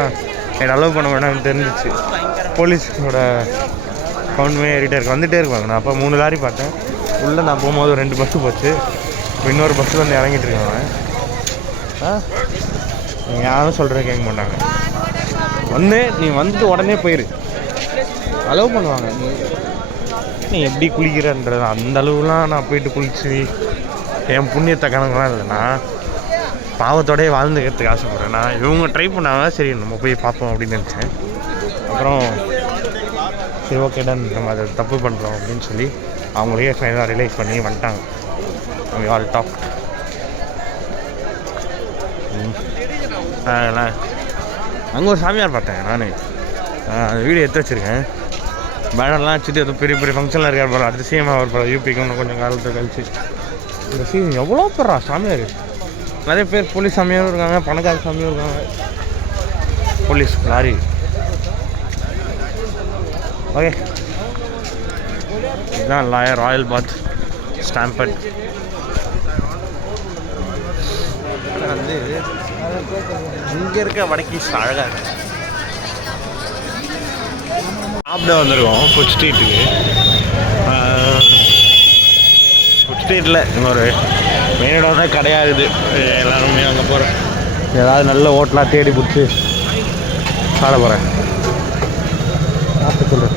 என்னை அலோவ் பண்ண வேணாம்னு தெரிஞ்சிச்சு. போலீஸோட கவுண்ட்மே ஏறிட்டே இருக்கு, வந்துகிட்டே இருக்காங்க. நான் அப்போ 3 லாரி பார்த்தேன். உள்ளே நான் போகும்போது 2 பஸ்ஸு போச்சு. இப்போ இன்னொரு பஸ்ஸில் வந்து இறங்கிட்டு இருக்காங்க. யாரும் சொல்கிறேன் கேட்க மாட்டாங்க. நீ வந்துட்டு உடனே போயிரு, அலோவ் பண்ணுவாங்க. நீ எப்படி குளிக்கிறன்றது அந்த அளவுலாம் நான் போயிட்டு குளிச்சு என் புண்ணியத்தை கணக்கெலாம் இல்லைண்ணா, பாவத்தோடய வாழ்ந்துக்கிறதுக்கு ஆசைப்பட்றேன். நான் இவங்க ட்ரை பண்ணாங்க, சரி நம்ம போய் பார்ப்போம் அப்படின்னு நினச்சேன். அப்புறம் சரி ஓகே டன், நம்ம அதை தப்பு பண்ணுறோம் அப்படின்னு சொல்லி அவங்களே ஃபைனலாக ரிலைஸ் பண்ணி வந்துட்டாங்க. அவங்க ஆல் டாப். அங்கே ஒரு சாமியார் பார்த்தேன் நான், அந்த வீடியோ எடுத்து வச்சுருக்கேன். பேனர்லாம் வச்சுட்டு எதுவும் பெரிய ஃபங்க்ஷனில் இருக்கார் போகிறோம். அடுத்த சிஎம் அவர் போகிறோம் யூபிக்கு இன்னும் கொஞ்சம் காலத்தை கழிச்சு. இந்த சிஎம் எவ்வளோ பேரா சாமியார், நிறைய பேர் போலீஸ் சாமியாரும் இருக்காங்க, பணக்கார சாமியும் இருக்காங்க. Police lorry. ஓகே, இதுதான் ராயல் பாத் ஸ்டாம்பட். வந்து இங்கே இருக்க வடக்கீஸ் அழகாக இருக்கு. சாப்பிட வந்திருக்கோம் ஃபுட் ஸ்ட்ரீட்டுக்கு. ஃபுட் ஸ்ட்ரீட்டில் இன்னொரு மெயின் இடம் தான் கிடையாது. எல்லாருமே அங்கே போகிறேன், ஏதாவது நல்ல ஹோட்டலாக தேடி பிடிச்சி சாப்பிட போகிறேன். சாப்பிட்டு சொல்கிறேன்.